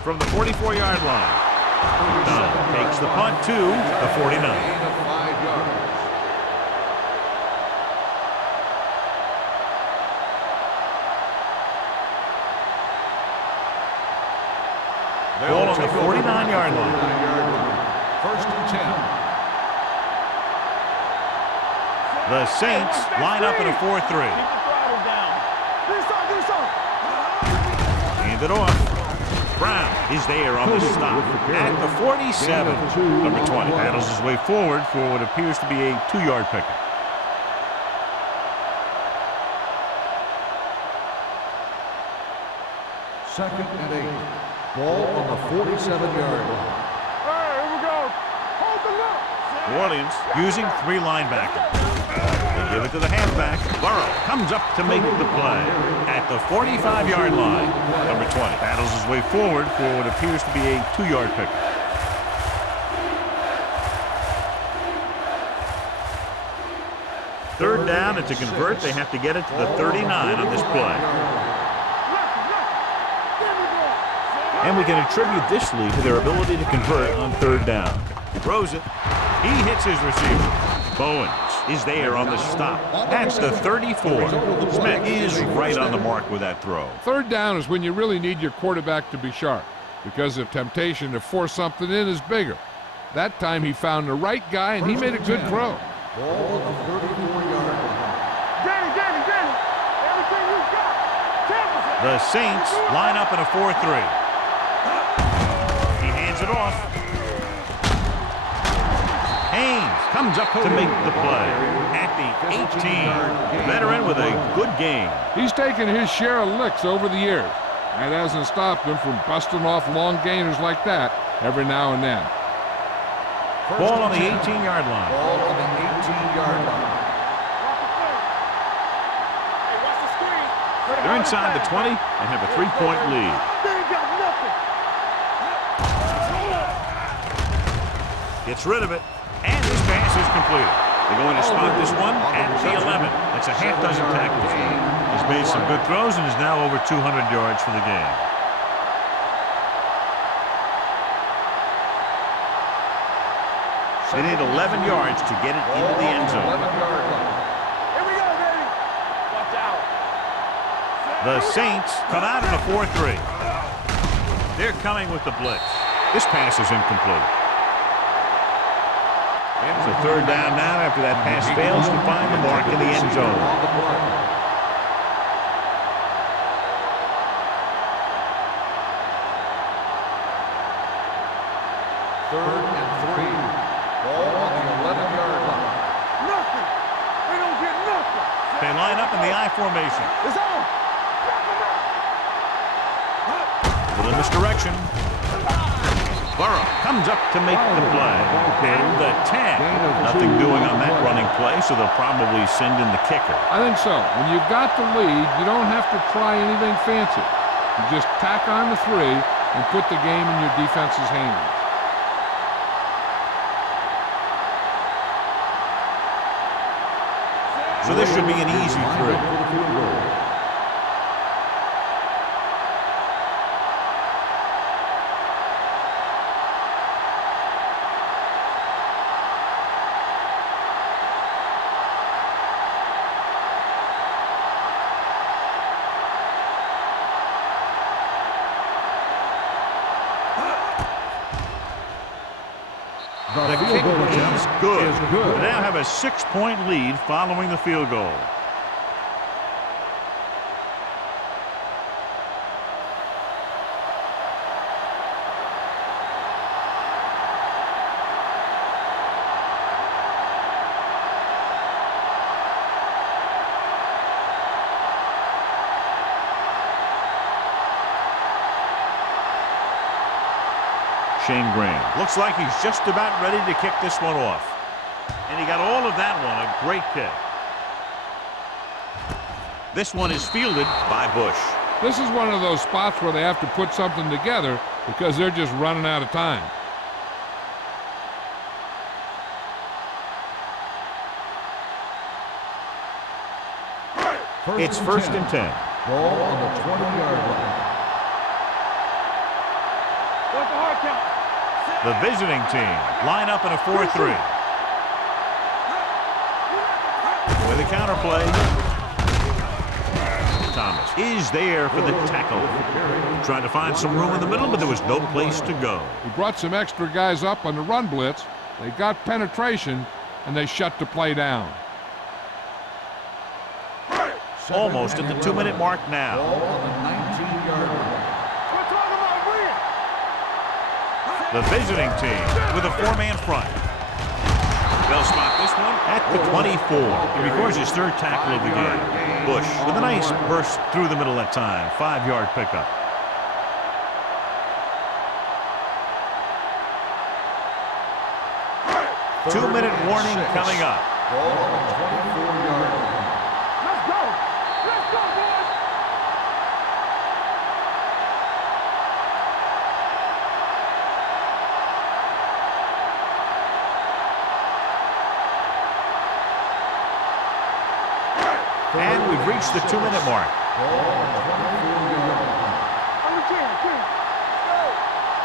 From the 44-yard line, Dunn takes the punt to the 49. Gain of 5 yards. Ball on the 49-yard line. 1st and 10. The Saints line up in a 4-3. Hand it off. Brown is there on the stop at the 47. Number 20 battles his way forward for what appears to be a 2-yard pickup. Second and 8. Ball on the 47-yard line. Hey, here we go. Hold the look. New Orleans using 3 linebackers. They give it to the halfback. Burrow comes up to make the play at the 45-yard line. Number 20 battles his way forward for what appears to be a 2-yard pickup. Third down, and to convert, they have to get it to the 39 on this play. And we can attribute this lead to their ability to convert on third down. He throws it. He hits his receiver. Bowens is there on the stop. That's the 34. Smith is right on the mark with that throw. Third down is when you really need your quarterback to be sharp because the temptation to force something in is bigger. That time he found the right guy, and he made a good throw. Ball on the 34-yard line. Danny. Everything you got. The Saints line up in a 4-3. He hands it off. Haynes comes up to make the play at the 18. Veteran with a good game. He's taken his share of licks over the years. That hasn't stopped him from busting off long gainers like that every now and then. Ball on the 18-yard line. Ball on the 18-yard line. They're inside the 20 and have a 3-point lead. They ain't got nothing. Gets rid of it, and this pass is completed. They're going to spot this one at the 11. That's a half dozen tackles. He's made some good throws and is now over 200 yards for the game. They need 11 yards to get it into the end zone. 11-yard line. Here we go, baby. Watch out. The Saints come out in a 4-3. They're coming with the blitz. This pass is incomplete. It's a third down now after that pass fails to find the mark in the end zone. Third and 3. Ball on the 11-yard line. Nothing. They don't get nothing. They line up in the I formation. It's on. A little misdirection. Burrow comes up to make the play. And the 10. Nothing doing on that running play, so they'll probably send in the kicker. I think so. When you've got the lead, you don't have to try anything fancy. You just tack on the 3 and put the game in your defense's hands. So this should be an easy 3. The kick is good. They now have a 6-point lead following the field goal. Shane Graham. Looks like he's just about ready to kick this one off. And he got all of that one. A great kick. This one is fielded by Bush. This is one of those spots where they have to put something together because they're just running out of time. It's first and 10. Ball on the 20-yard line. What's the hard count? The visiting team line up in a 4-3. With a counter play. Thomas is there for the tackle. Trying to find some room in the middle, but there was no place to go. He brought some extra guys up on the run blitz. They got penetration, and they shut the play down. Almost at the 2-minute mark now. Ball on the 19-yard line. We're talking about win. The visiting team with a 4-man front. They'll spot this one at the 24. He records his third tackle of the game. Bush with a nice burst through the middle that time. 5-yard pickup. Two-minute warning coming up. Ball on the 24-yard line. Let's go. Let's go, boys. And we've reached the 2-minute mark. Ball on the 24-yard line. On the 10. Let's go.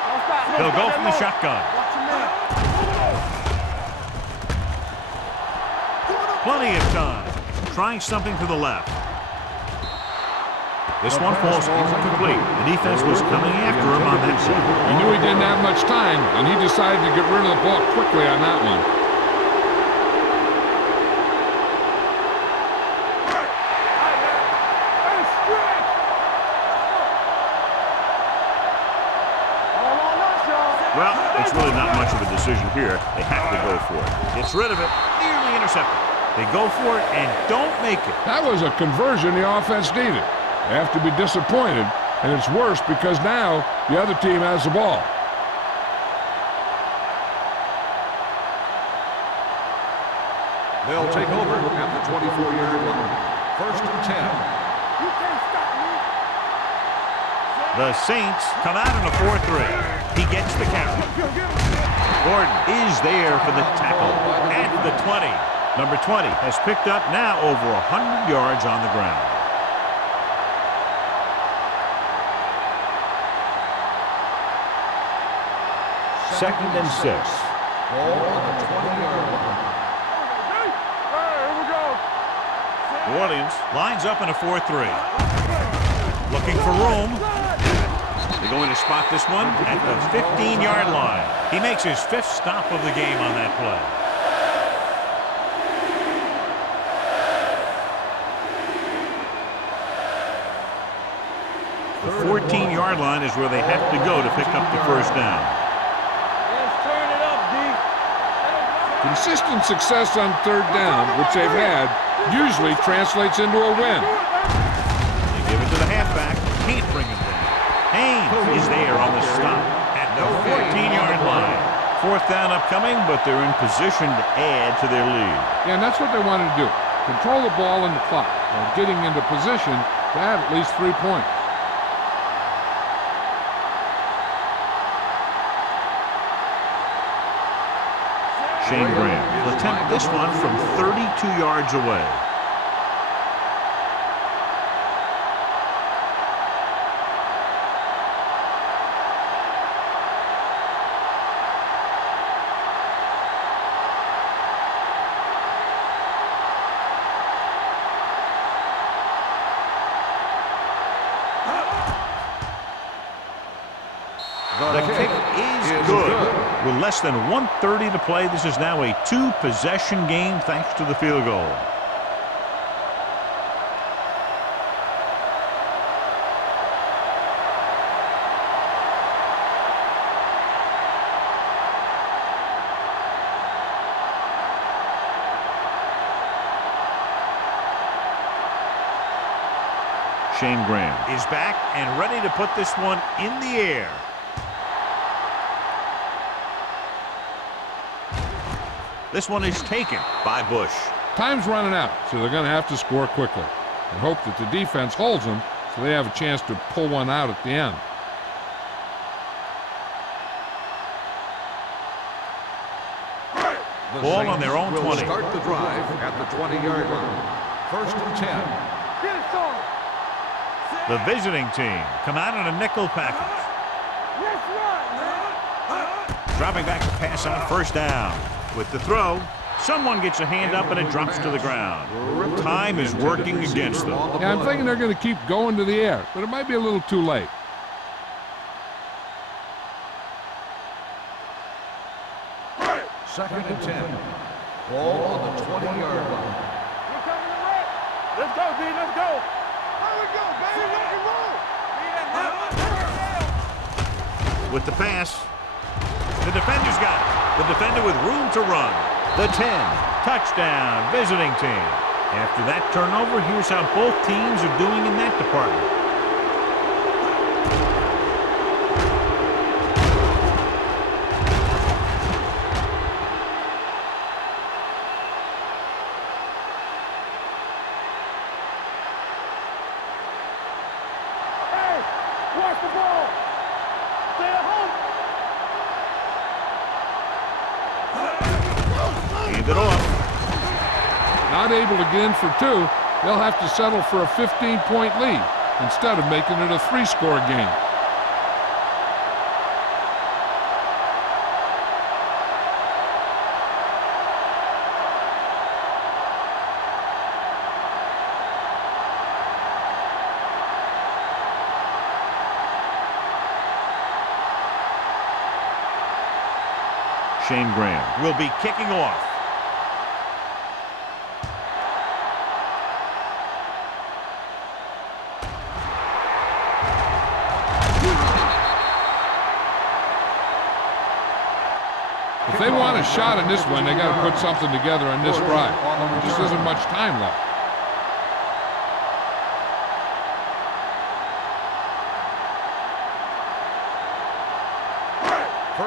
Don't stop. They'll go from the shotgun. Watch your man. Plenty of time. Trying something to the left. This one falls incomplete. The defense was coming after him on that play. He knew he didn't have much time, and he decided to get rid of the ball quickly on that one. Hey, stretch. All on us, y'all. Well, it's really not much of a decision here. They have to go for it. Gets rid of it. Nearly intercepted. They go for it and don't make it. That was a conversion the offense needed. They have to be disappointed, and it's worse because now the other team has the ball. They'll take over at the 24-yard line. First and 10. You can't stop me. The Saints come out in a 4-3. He gets the count. Gordon is there for the tackle at the 20. Number 20 has picked up now over 100 yards on the ground. Second and 6. Ball on the 20-yard line. Hey, here we go. New Orleans lines up in a 4-3. looking for room. They're going to spot this one at the 15-yard line. He makes his 5th stop of the game on that play. The 14-yard line is where they have to go to pick up the first down. Let's turn it up, D. Consistent success on 3rd down, which they've had, usually translates into a win. They give it to the halfback. Can't bring him down. Haynes is there on the stop at the 14-yard line. 4th down upcoming, but they're in position to add to their lead. Yeah, and that's what they wanted to do. Control the ball and the clock while getting into position to add at least 3 points. Shane Graham will attempt this one from 32 yards away. The kick is good. With less than 1:30 to play, this is now a 2-possession game thanks to the field goal. Shane Graham is back and ready to put this one in the air. This one is taken by Bush. Time's running out, so they're going to have to score quickly and hope that the defense holds them so they have a chance to pull one out at the end. Ball on their own 20. Start the drive at the 20-yard line. 1st and 10. Get it, son. The visiting team come out in a nickel package. Let's run, man. Dropping back to pass on 1st down. With the throw, someone gets a hand up and it drops to the ground. Time is working against them. Yeah, I'm thinking they're going to keep going to the air, but it might be a little too late. Second and 10. Ball on the 20-yard line. We're coming to wreck. Let's go, D. Let's go. Here we go, baby. Rock and roll. With the pass, the defender's got it. The defender with room to run. The 10. Touchdown, visiting team. After that turnover, here's how both teams are doing in that department. Hey, watch the ball. Stay at home. Hand it off. Not able to get in for 2, they'll have to settle for a 15-point lead instead of making it a 3-score game. Shane Graham will be kicking off. If they want a shot in this one, they got to put something together on this drive. There just isn't much time left.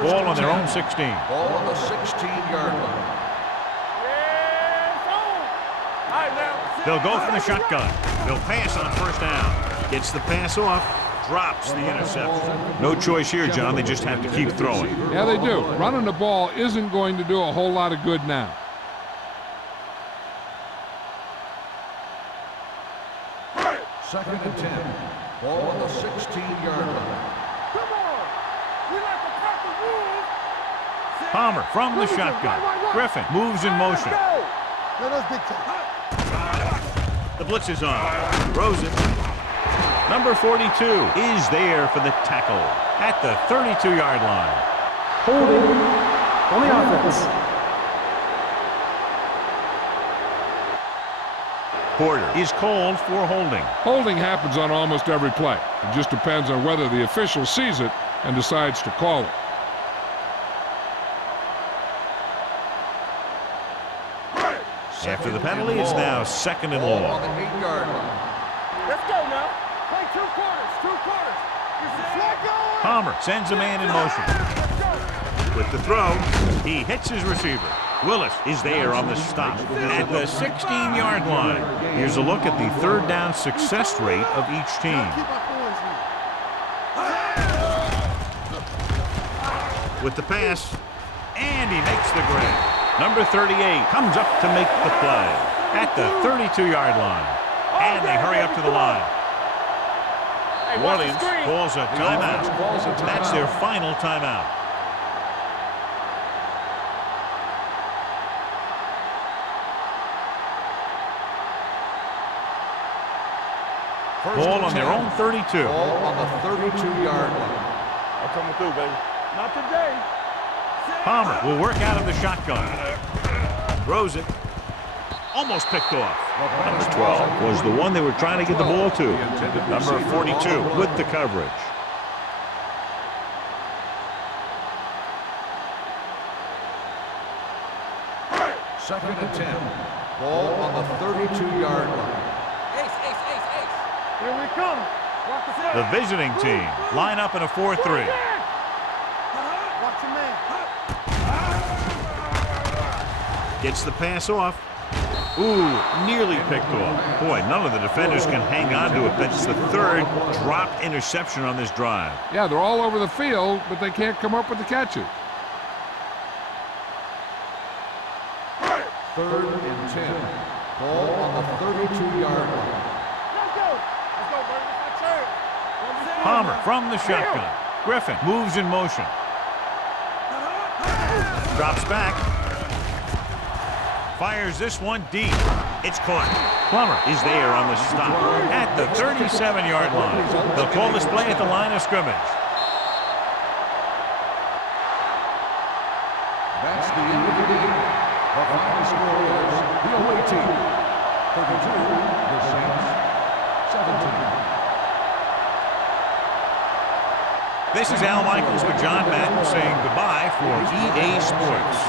Ball on their own 16. Ball on the 16-yard line. Yes, on. All right, now. They'll go from the shotgun. They'll pass on 1st down. Gets the pass off. Drops the interception. No choice here, John. They just have to keep throwing. Yeah, they do. Running the ball isn't going to do a whole lot of good now. Second and 10. Ball on the 16-yard line. Come on. We like to cut the rules. Palmer from the shotgun. Griffin moves in motion. Go. Let us dictate. The blitz is on. Throws it. Number 42 is there for the tackle at the 32-yard line. Holding on the offense. Porter is called for holding. Holding happens on almost every play. It just depends on whether the official sees it and decides to call it. After the penalty, it's now second and long. On the 8-yard line. Let's go now. Play 2 quarters. 2 quarters. Let go. Palmer sends a man in motion. With the throw, he hits his receiver. Willis is there on the stop at the 16-yard line. Here's a look at the third down success rate of each team. With the pass, and he makes the grab. Number 38 comes up to make the play at the 32-yard line. And they hurry up to the line. New Orleans calls a timeout. That's their final timeout. Ball on their own 32. Ball on the 32-yard line. I'm coming through, baby. Not today. Palmer will work out of the shotgun. Throws it. Almost picked off. Number 12 was the one they were trying to get the ball to. Number 42 with the coverage. Second and 10. Ball on the 32-yard line. Here we come. Walk the The visiting team line up in a 4-3. Watch your man. Gets the pass off. Ooh, nearly picked off. Boy, none of the defenders can hang on to it. That's the third dropped interception on this drive. Yeah, they're all over the field, but they can't come up with the catches. Third and 10. Ball on the 32-yard line. Let's go. Let's go, baby. Let's go. Palmer from the shotgun. Griffin moves in motion. Drops back. Fires this one deep. It's caught. Plummer is there on the stop at the 37-yard line. They'll call this play at the line of scrimmage. That's the end of the game. The final score is the away team 32, the Saints 17. This is Al Michaels with John Madden saying goodbye for EA Sports.